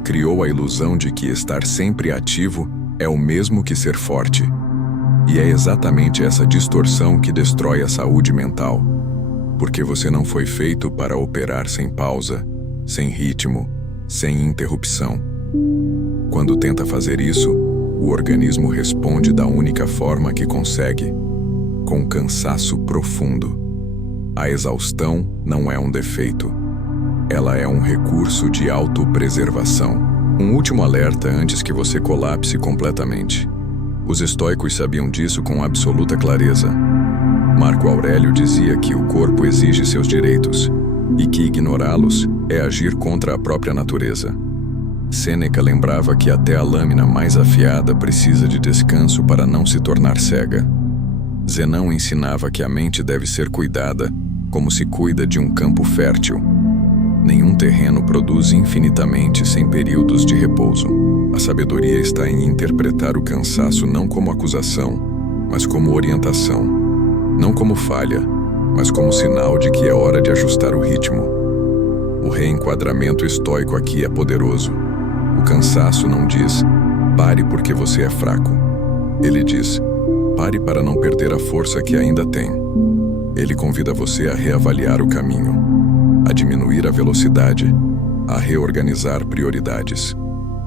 Criou a ilusão de que estar sempre ativo é o mesmo que ser forte. E é exatamente essa distorção que destrói a saúde mental. Porque você não foi feito para operar sem pausa, sem ritmo, sem interrupção. Quando tenta fazer isso, o organismo responde da única forma que consegue, com cansaço profundo. A exaustão não é um defeito. Ela é um recurso de autopreservação. Um último alerta antes que você colapse completamente. Os estoicos sabiam disso com absoluta clareza. Marco Aurélio dizia que o corpo exige seus direitos e que ignorá-los é agir contra a própria natureza. Sêneca lembrava que até a lâmina mais afiada precisa de descanso para não se tornar cega. Zenão ensinava que a mente deve ser cuidada como se cuida de um campo fértil. Nenhum terreno produz infinitamente sem períodos de repouso. A sabedoria está em interpretar o cansaço não como acusação, mas como orientação. Não como falha, mas como sinal de que é hora de ajustar o ritmo. O reenquadramento estoico aqui é poderoso. O cansaço não diz, pare porque você é fraco. Ele diz, pare para não perder a força que ainda tem. Ele convida você a reavaliar o caminho, a diminuir a velocidade, a reorganizar prioridades.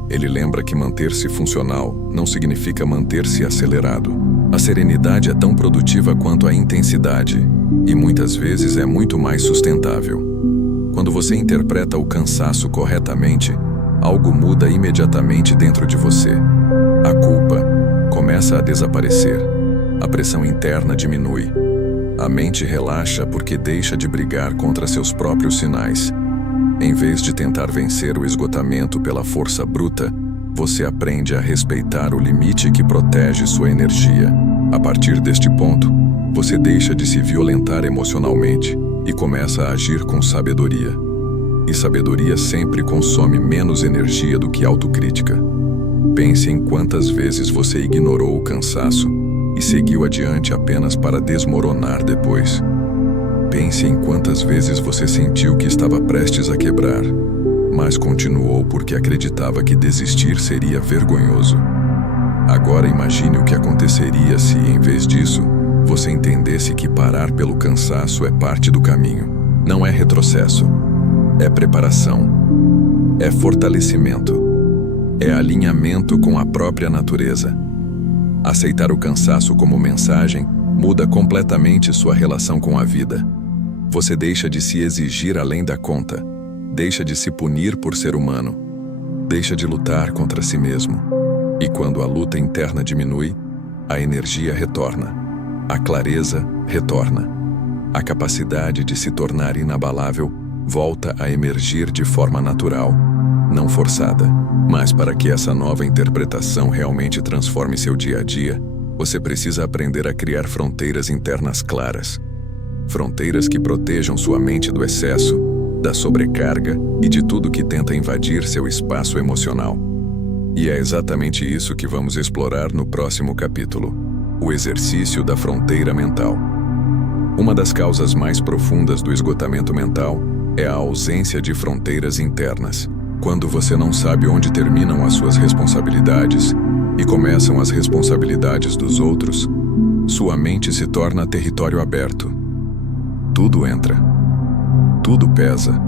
Ele lembra que manter-se funcional não significa manter-se acelerado. A serenidade é tão produtiva quanto a intensidade, e muitas vezes é muito mais sustentável. Quando você interpreta o cansaço corretamente, algo muda imediatamente dentro de você. A culpa começa a desaparecer. A pressão interna diminui. A mente relaxa porque deixa de brigar contra seus próprios sinais. Em vez de tentar vencer o esgotamento pela força bruta, você aprende a respeitar o limite que protege sua energia. A partir deste ponto, você deixa de se violentar emocionalmente e começa a agir com sabedoria. E sabedoria sempre consome menos energia do que autocrítica. Pense em quantas vezes você ignorou o cansaço e seguiu adiante apenas para desmoronar depois. Pense em quantas vezes você sentiu que estava prestes a quebrar, mas continuou porque acreditava que desistir seria vergonhoso. Agora imagine o que aconteceria se, em vez disso, você entendesse que parar pelo cansaço é parte do caminho. Não é retrocesso. É preparação. É fortalecimento. É alinhamento com a própria natureza. Aceitar o cansaço como mensagem muda completamente sua relação com a vida. Você deixa de se exigir além da conta. Deixa de se punir por ser humano. Deixa de lutar contra si mesmo. E quando a luta interna diminui, a energia retorna. A clareza retorna. A capacidade de se tornar inabalável volta a emergir de forma natural, não forçada. Mas para que essa nova interpretação realmente transforme seu dia a dia, você precisa aprender a criar fronteiras internas claras. Fronteiras que protejam sua mente do excesso, da sobrecarga e de tudo que tenta invadir seu espaço emocional. E é exatamente isso que vamos explorar no próximo capítulo: o exercício da fronteira mental. Uma das causas mais profundas do esgotamento mental é a ausência de fronteiras internas. Quando você não sabe onde terminam as suas responsabilidades e começam as responsabilidades dos outros, sua mente se torna território aberto. Tudo entra. Tudo pesa.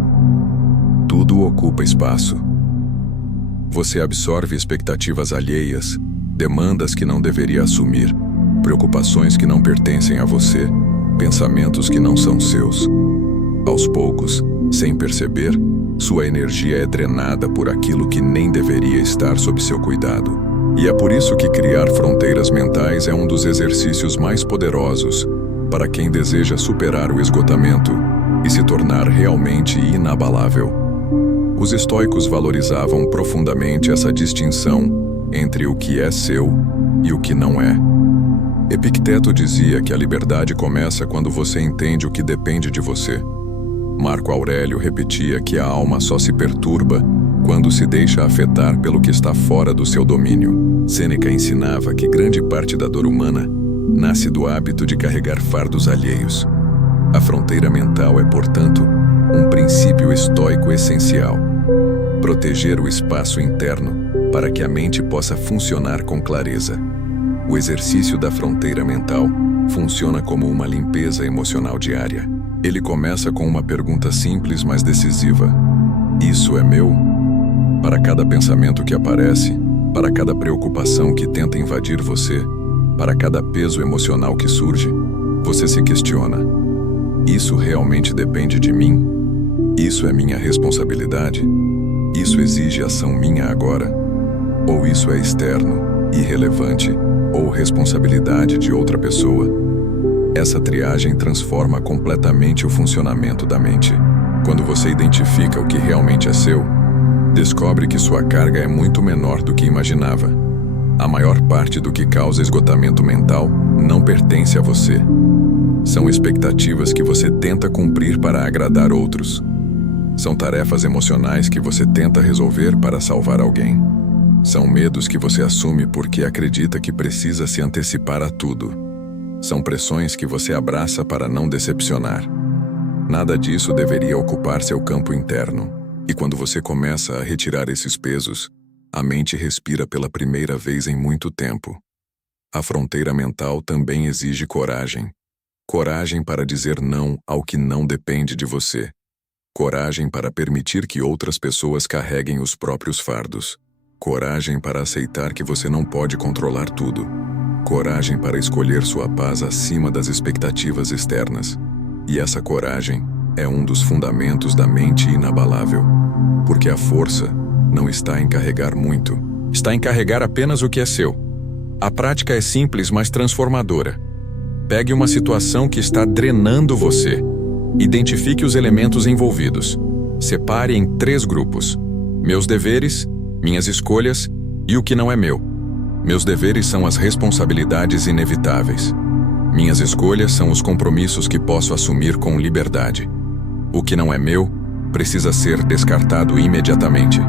Tudo ocupa espaço. Você absorve expectativas alheias, demandas que não deveria assumir, preocupações que não pertencem a você, pensamentos que não são seus. Aos poucos, sem perceber, sua energia é drenada por aquilo que nem deveria estar sob seu cuidado. E é por isso que criar fronteiras mentais é um dos exercícios mais poderosos para quem deseja superar o esgotamento e se tornar realmente inabalável. Os estoicos valorizavam profundamente essa distinção entre o que é seu e o que não é. Epicteto dizia que a liberdade começa quando você entende o que depende de você. Marco Aurélio repetia que a alma só se perturba quando se deixa afetar pelo que está fora do seu domínio. Sêneca ensinava que grande parte da dor humana nasce do hábito de carregar fardos alheios. A fronteira mental é, portanto, um princípio estoico essencial. Proteger o espaço interno para que a mente possa funcionar com clareza. O exercício da fronteira mental funciona como uma limpeza emocional diária. Ele começa com uma pergunta simples, mas decisiva: isso é meu? Para cada pensamento que aparece, Para cada preocupação que tenta invadir você, para cada peso emocional que surge, você se questiona: isso realmente depende de mim? Isso é minha responsabilidade? Isso exige ação minha agora? Ou isso é externo, irrelevante, ou responsabilidade de outra pessoa? Essa triagem transforma completamente o funcionamento da mente. Quando você identifica o que realmente é seu, descobre que sua carga é muito menor do que imaginava. A maior parte do que causa esgotamento mental não pertence a você. São expectativas que você tenta cumprir para agradar outros. São tarefas emocionais que você tenta resolver para salvar alguém. São medos que você assume porque acredita que precisa se antecipar a tudo. São pressões que você abraça para não decepcionar. Nada disso deveria ocupar seu campo interno. E quando você começa a retirar esses pesos, a mente respira pela primeira vez em muito tempo. A fronteira mental também exige coragem. Coragem para dizer não ao que não depende de você. Coragem para permitir que outras pessoas carreguem os próprios fardos. Coragem para aceitar que você não pode controlar tudo. Coragem para escolher sua paz acima das expectativas externas. E essa coragem é um dos fundamentos da mente inabalável. Porque a força não está em carregar muito, está em carregar apenas o que é seu. A prática é simples, mas transformadora. Pegue uma situação que está drenando você. Identifique os elementos envolvidos. Separe em 3 grupos: meus deveres, minhas escolhas e o que não é meu. Meus deveres são as responsabilidades inevitáveis. Minhas escolhas são os compromissos que posso assumir com liberdade. O que não é meu precisa ser descartado imediatamente.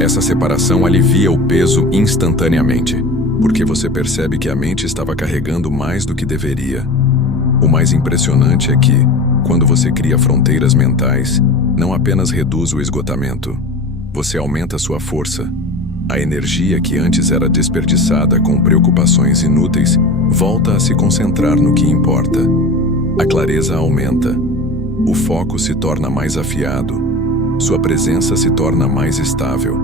Essa separação alivia o peso instantaneamente, porque você percebe que a mente estava carregando mais do que deveria. O mais impressionante é que, quando você cria fronteiras mentais, não apenas reduz o esgotamento, você aumenta sua força. A energia que antes era desperdiçada com preocupações inúteis volta a se concentrar no que importa. A clareza aumenta. O foco se torna mais afiado. Sua presença se torna mais estável.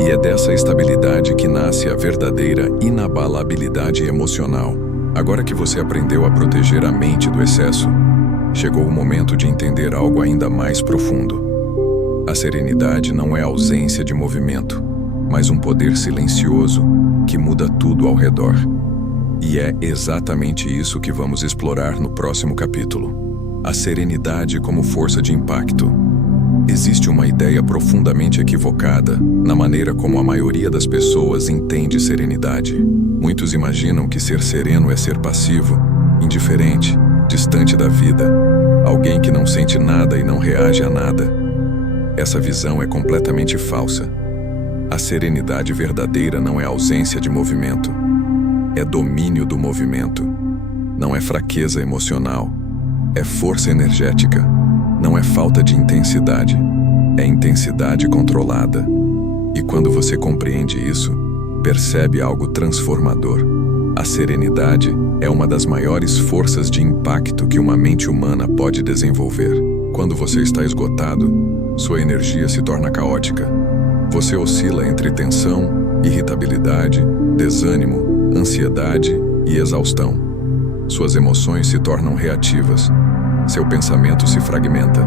E é dessa estabilidade que nasce a verdadeira inabalabilidade emocional. Agora que você aprendeu a proteger a mente do excesso, chegou o momento de entender algo ainda mais profundo. A serenidade não é ausência de movimento, mas um poder silencioso que muda tudo ao redor. E é exatamente isso que vamos explorar no próximo capítulo. A serenidade como força de impacto. Existe uma ideia profundamente equivocada na maneira como a maioria das pessoas entende serenidade. Muitos imaginam que ser sereno é ser passivo, indiferente, distante da vida, alguém que não sente nada e não reage a nada. Essa visão é completamente falsa. A serenidade verdadeira não é ausência de movimento, é domínio do movimento. Não é fraqueza emocional, é força energética. Não é falta de intensidade, é intensidade controlada. E quando você compreende isso, percebe algo transformador. A serenidade é uma das maiores forças de impacto que uma mente humana pode desenvolver. Quando você está esgotado, sua energia se torna caótica. Você oscila entre tensão, irritabilidade, desânimo, ansiedade e exaustão. Suas emoções se tornam reativas. Seu pensamento se fragmenta.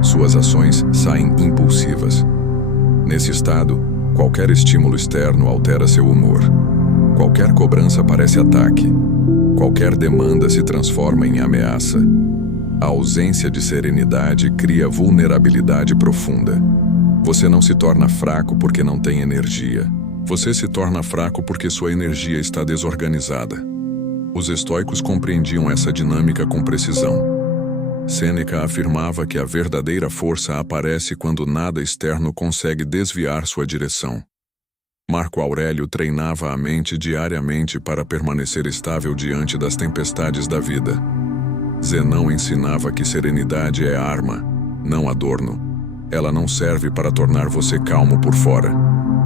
Suas ações saem impulsivas. Nesse estado, qualquer estímulo externo altera seu humor. Qualquer cobrança parece ataque. Qualquer demanda se transforma em ameaça. A ausência de serenidade cria vulnerabilidade profunda. Você não se torna fraco porque não tem energia. Você se torna fraco porque sua energia está desorganizada. Os estoicos compreendiam essa dinâmica com precisão. Sêneca afirmava que a verdadeira força aparece quando nada externo consegue desviar sua direção. Marco Aurélio treinava a mente diariamente para permanecer estável diante das tempestades da vida. Zenão ensinava que serenidade é arma, não adorno. Ela não serve para tornar você calmo por fora.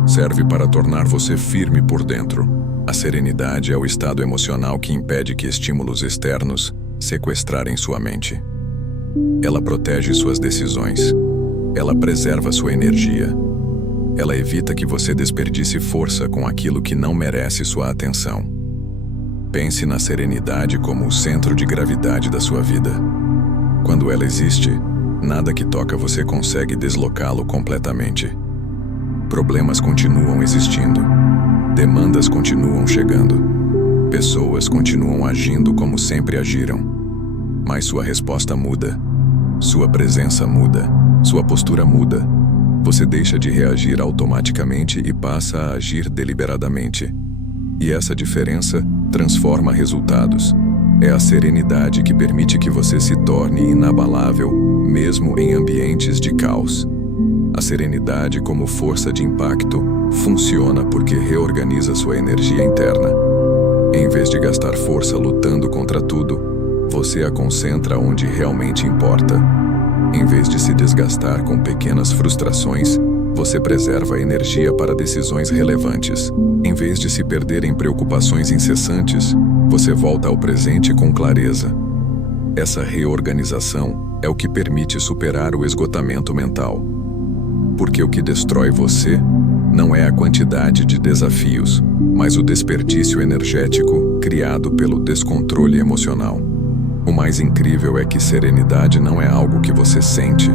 Serve para tornar você firme por dentro. A serenidade é o estado emocional que impede que estímulos externos sequestrarem sua mente. Ela protege suas decisões. Ela preserva sua energia. Ela evita que você desperdice força com aquilo que não merece sua atenção. Pense na serenidade como o centro de gravidade da sua vida. Quando ela existe, nada que toca você consegue deslocá-lo completamente. Problemas continuam existindo. Demandas continuam chegando. Pessoas continuam agindo como sempre agiram. Mas sua resposta muda. Sua presença muda. Sua postura muda. Você deixa de reagir automaticamente e passa a agir deliberadamente. E essa diferença transforma resultados. É a serenidade que permite que você se torne inabalável, mesmo em ambientes de caos. A serenidade, como força de impacto, funciona porque reorganiza sua energia interna. Em vez de gastar força lutando contra tudo, você a concentra onde realmente importa. Em vez de se desgastar com pequenas frustrações, você preserva a energia para decisões relevantes. Em vez de se perder em preocupações incessantes, você volta ao presente com clareza. Essa reorganização é o que permite superar o esgotamento mental. Porque o que destrói você não é a quantidade de desafios, mas o desperdício energético criado pelo descontrole emocional. O mais incrível é que serenidade não é algo que você sente,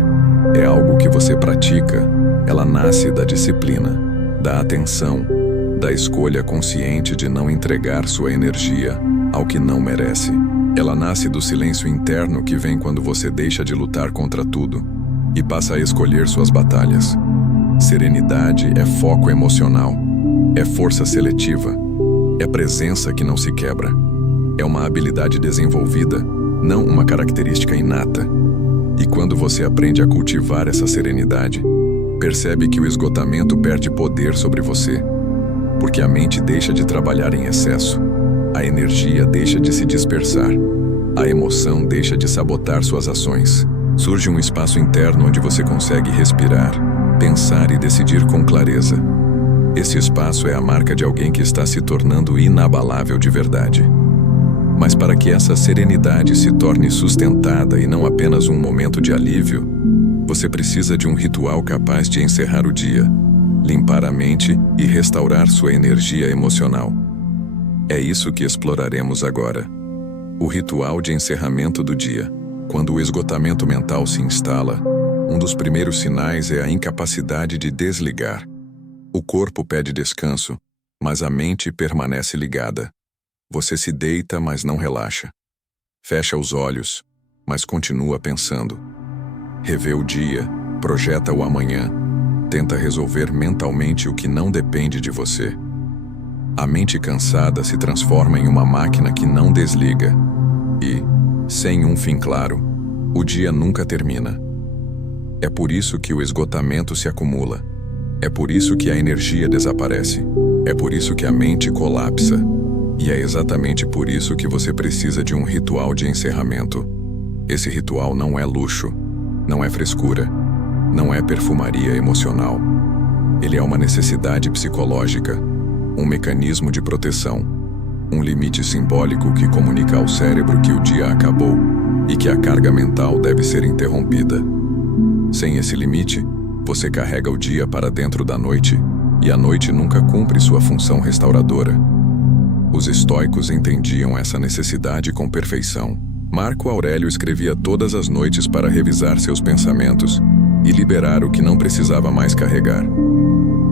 é algo que você pratica. Ela nasce da disciplina, da atenção, da escolha consciente de não entregar sua energia ao que não merece. Ela nasce do silêncio interno que vem quando você deixa de lutar contra tudo e passa a escolher suas batalhas. Serenidade é foco emocional, é força seletiva, é presença que não se quebra. É uma habilidade desenvolvida, não uma característica inata. E quando você aprende a cultivar essa serenidade, percebe que o esgotamento perde poder sobre você, porque a mente deixa de trabalhar em excesso, a energia deixa de se dispersar, a emoção deixa de sabotar suas ações. Surge um espaço interno onde você consegue respirar, pensar e decidir com clareza. Esse espaço é a marca de alguém que está se tornando inabalável de verdade. Mas para que essa serenidade se torne sustentada e não apenas um momento de alívio, você precisa de um ritual capaz de encerrar o dia, limpar a mente e restaurar sua energia emocional. É isso que exploraremos agora. O ritual de encerramento do dia. Quando o esgotamento mental se instala, um dos primeiros sinais é a incapacidade de desligar. O corpo pede descanso, mas a mente permanece ligada. Você se deita, mas não relaxa. Fecha os olhos, mas continua pensando. Revê o dia, projeta o amanhã, tenta resolver mentalmente o que não depende de você. A mente cansada se transforma em uma máquina que não desliga. E, sem um fim claro, o dia nunca termina. É por isso que o esgotamento se acumula. É por isso que a energia desaparece. É por isso que a mente colapsa. E é exatamente por isso que você precisa de um ritual de encerramento. Esse ritual não é luxo, não é frescura, não é perfumaria emocional. Ele é uma necessidade psicológica, um mecanismo de proteção, um limite simbólico que comunica ao cérebro que o dia acabou e que a carga mental deve ser interrompida. Sem esse limite, você carrega o dia para dentro da noite e a noite nunca cumpre sua função restauradora. Os estoicos entendiam essa necessidade com perfeição. Marco Aurélio escrevia todas as noites para revisar seus pensamentos e liberar o que não precisava mais carregar.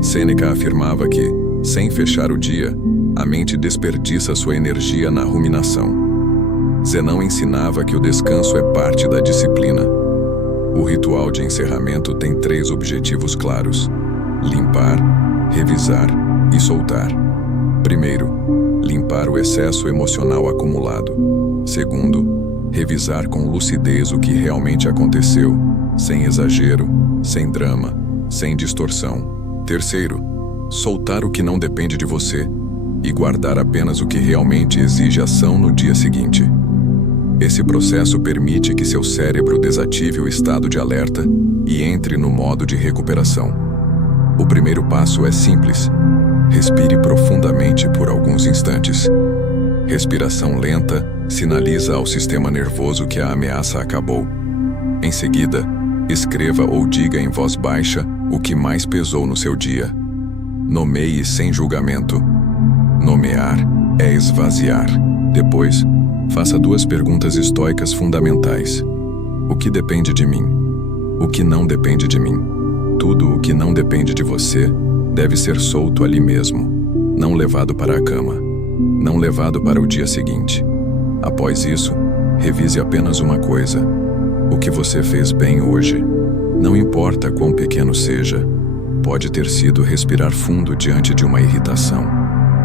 Sêneca afirmava que, sem fechar o dia, a mente desperdiça sua energia na ruminação. Zenão ensinava que o descanso é parte da disciplina. O ritual de encerramento tem 3 objetivos claros: limpar, revisar e soltar. Primeiro, limpar o excesso emocional acumulado. Segundo, revisar com lucidez o que realmente aconteceu, sem exagero, sem drama, sem distorção. Terceiro, soltar o que não depende de você e guardar apenas o que realmente exige ação no dia seguinte. Esse processo permite que seu cérebro desative o estado de alerta e entre no modo de recuperação. O primeiro passo é simples. Respire profundamente por alguns instantes. Respiração lenta sinaliza ao sistema nervoso que a ameaça acabou. Em seguida, escreva ou diga em voz baixa O que mais pesou no seu dia? Nomeie sem julgamento. Nomear é esvaziar. Depois, faça 2 perguntas estoicas fundamentais. O que depende de mim? O que não depende de mim? Tudo o que não depende de você deve ser solto ali mesmo, não levado para a cama, não levado para o dia seguinte. Após isso, revise apenas uma coisa: o que você fez bem hoje. Não importa quão pequeno seja. Pode ter sido respirar fundo diante de uma irritação.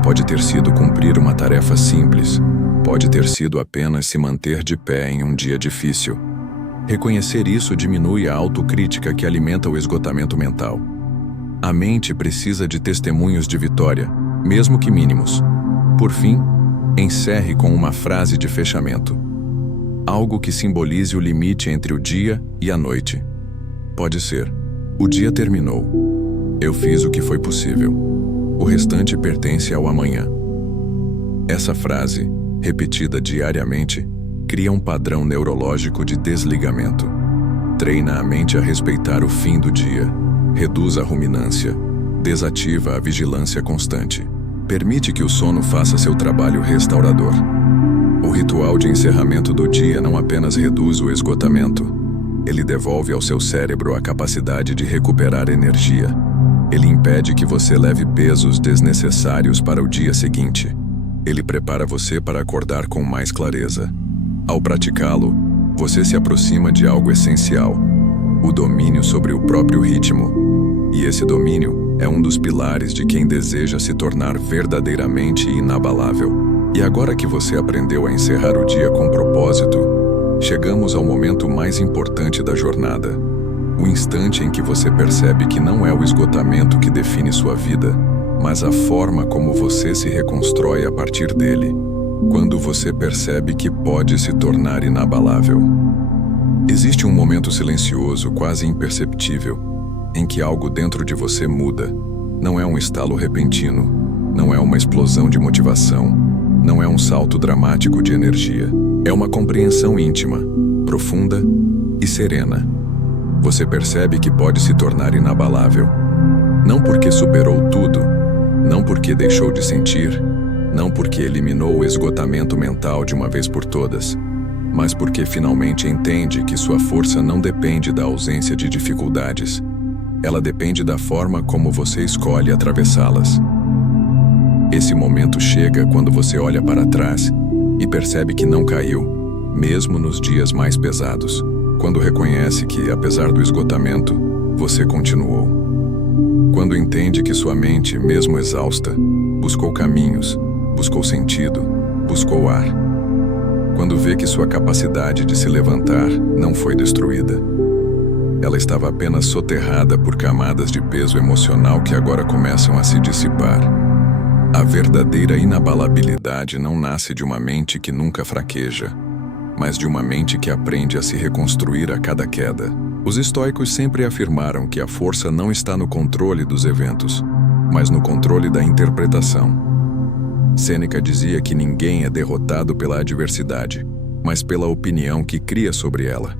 Pode ter sido cumprir uma tarefa simples. Pode ter sido apenas se manter de pé em um dia difícil. Reconhecer isso diminui a autocrítica que alimenta o esgotamento mental. A mente precisa de testemunhos de vitória, mesmo que mínimos. Por fim, encerre com uma frase de fechamento. Algo que simbolize o limite entre o dia e a noite. Pode ser: o dia terminou. Eu fiz o que foi possível. O restante pertence ao amanhã. Essa frase, repetida diariamente, cria um padrão neurológico de desligamento. Treina a mente a respeitar o fim do dia. Reduz a ruminância. Desativa a vigilância constante. Permite que o sono faça seu trabalho restaurador. O ritual de encerramento do dia não apenas reduz o esgotamento, ele devolve ao seu cérebro a capacidade de recuperar energia. Ele impede que você leve pesos desnecessários para o dia seguinte. Ele prepara você para acordar com mais clareza. Ao praticá-lo, você se aproxima de algo essencial: o domínio sobre o próprio ritmo. E esse domínio é um dos pilares de quem deseja se tornar verdadeiramente inabalável. E agora que você aprendeu a encerrar o dia com propósito, chegamos ao momento mais importante da jornada. O instante em que você percebe que não é o esgotamento que define sua vida, mas a forma como você se reconstrói a partir dele. Quando você percebe que pode se tornar inabalável. Existe um momento silencioso, quase imperceptível, em que algo dentro de você muda. Não é um estalo repentino, não é uma explosão de motivação, não é um salto dramático de energia. É uma compreensão íntima, profunda e serena. Você percebe que pode se tornar inabalável. Não porque superou tudo, não porque deixou de sentir, não porque eliminou o esgotamento mental de uma vez por todas, mas porque finalmente entende que sua força não depende da ausência de dificuldades. Ela depende da forma como você escolhe atravessá-las. Esse momento chega quando você olha para trás e percebe que não caiu, mesmo nos dias mais pesados. Quando reconhece que, apesar do esgotamento, você continuou. Quando entende que sua mente, mesmo exausta, buscou caminhos, buscou sentido, buscou ar. Quando vê que sua capacidade de se levantar não foi destruída. Ela estava apenas soterrada por camadas de peso emocional que agora começam a se dissipar. A verdadeira inabalabilidade não nasce de uma mente que nunca fraqueja, mas de uma mente que aprende a se reconstruir a cada queda. Os estoicos sempre afirmaram que a força não está no controle dos eventos, mas no controle da interpretação. Sêneca dizia que ninguém é derrotado pela adversidade, mas pela opinião que cria sobre ela.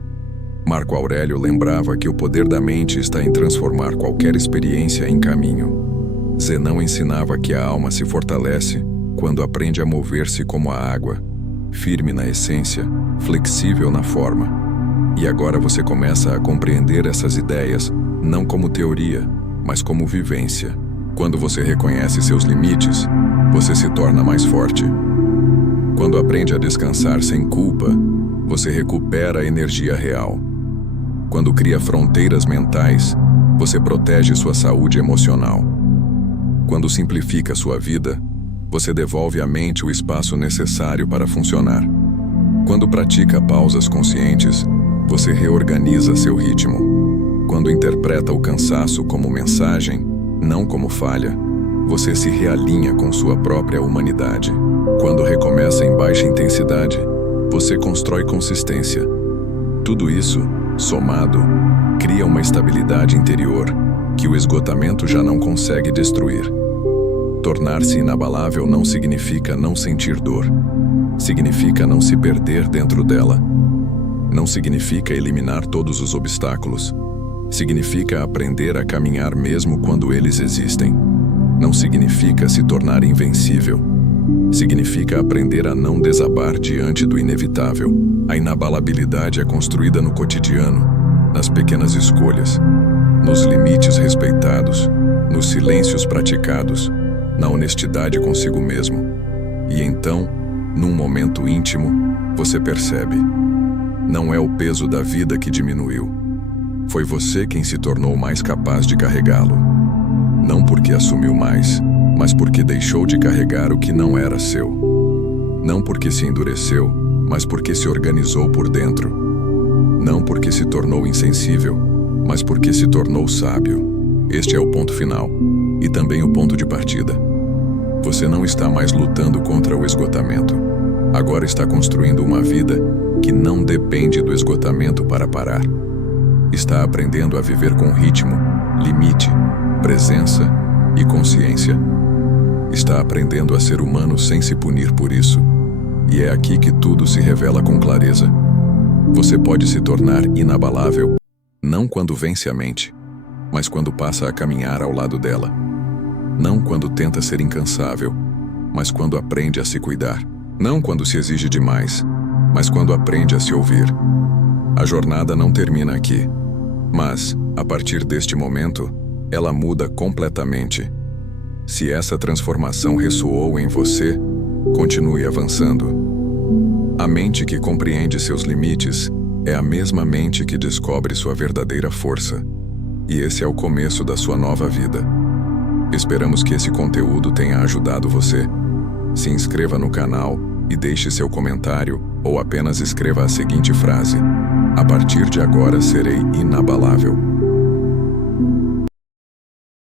Marco Aurélio lembrava que o poder da mente está em transformar qualquer experiência em caminho. Zenão ensinava que a alma se fortalece quando aprende a mover-se como a água, firme na essência, flexível na forma. E agora você começa a compreender essas ideias não como teoria, mas como vivência. Quando você reconhece seus limites, você se torna mais forte. Quando aprende a descansar sem culpa, você recupera a energia real. Quando cria fronteiras mentais, você protege sua saúde emocional. Quando simplifica sua vida, você devolve à mente o espaço necessário para funcionar. Quando pratica pausas conscientes, você reorganiza seu ritmo. Quando interpreta o cansaço como mensagem, não como falha, você se realinha com sua própria humanidade. Quando recomeça em baixa intensidade, você constrói consistência. Tudo isso, somado, cria uma estabilidade interior que o esgotamento já não consegue destruir. Tornar-se inabalável não significa não sentir dor. Significa não se perder dentro dela. Não significa eliminar todos os obstáculos. Significa aprender a caminhar mesmo quando eles existem. Não significa se tornar invencível. Significa aprender a não desabar diante do inevitável. A inabalabilidade é construída no cotidiano, nas pequenas escolhas, nos limites respeitados, nos silêncios praticados, na honestidade consigo mesmo. E então, num momento íntimo, você percebe: não é o peso da vida que diminuiu. Foi você quem se tornou mais capaz de carregá-lo. Não porque assumiu mais, mas porque deixou de carregar o que não era seu. Não porque se endureceu, mas porque se organizou por dentro. Não porque se tornou insensível, mas porque se tornou sábio. Este é o ponto final, e também o ponto de partida. Você não está mais lutando contra o esgotamento. Agora está construindo uma vida que não depende do esgotamento para parar. Está aprendendo a viver com ritmo, limite, presença e consciência. Está aprendendo a ser humano sem se punir por isso. E é aqui que tudo se revela com clareza. Você pode se tornar inabalável, não quando vence a mente, mas quando passa a caminhar ao lado dela. Não quando tenta ser incansável, mas quando aprende a se cuidar. Não quando se exige demais, mas quando aprende a se ouvir. A jornada não termina aqui, mas, a partir deste momento, ela muda completamente. Se essa transformação ressoou em você, continue avançando. A mente que compreende seus limites é a mesma mente que descobre sua verdadeira força. E esse é o começo da sua nova vida. Esperamos que esse conteúdo tenha ajudado você. Se inscreva no canal e deixe seu comentário, ou apenas escreva a seguinte frase: a partir de agora serei inabalável.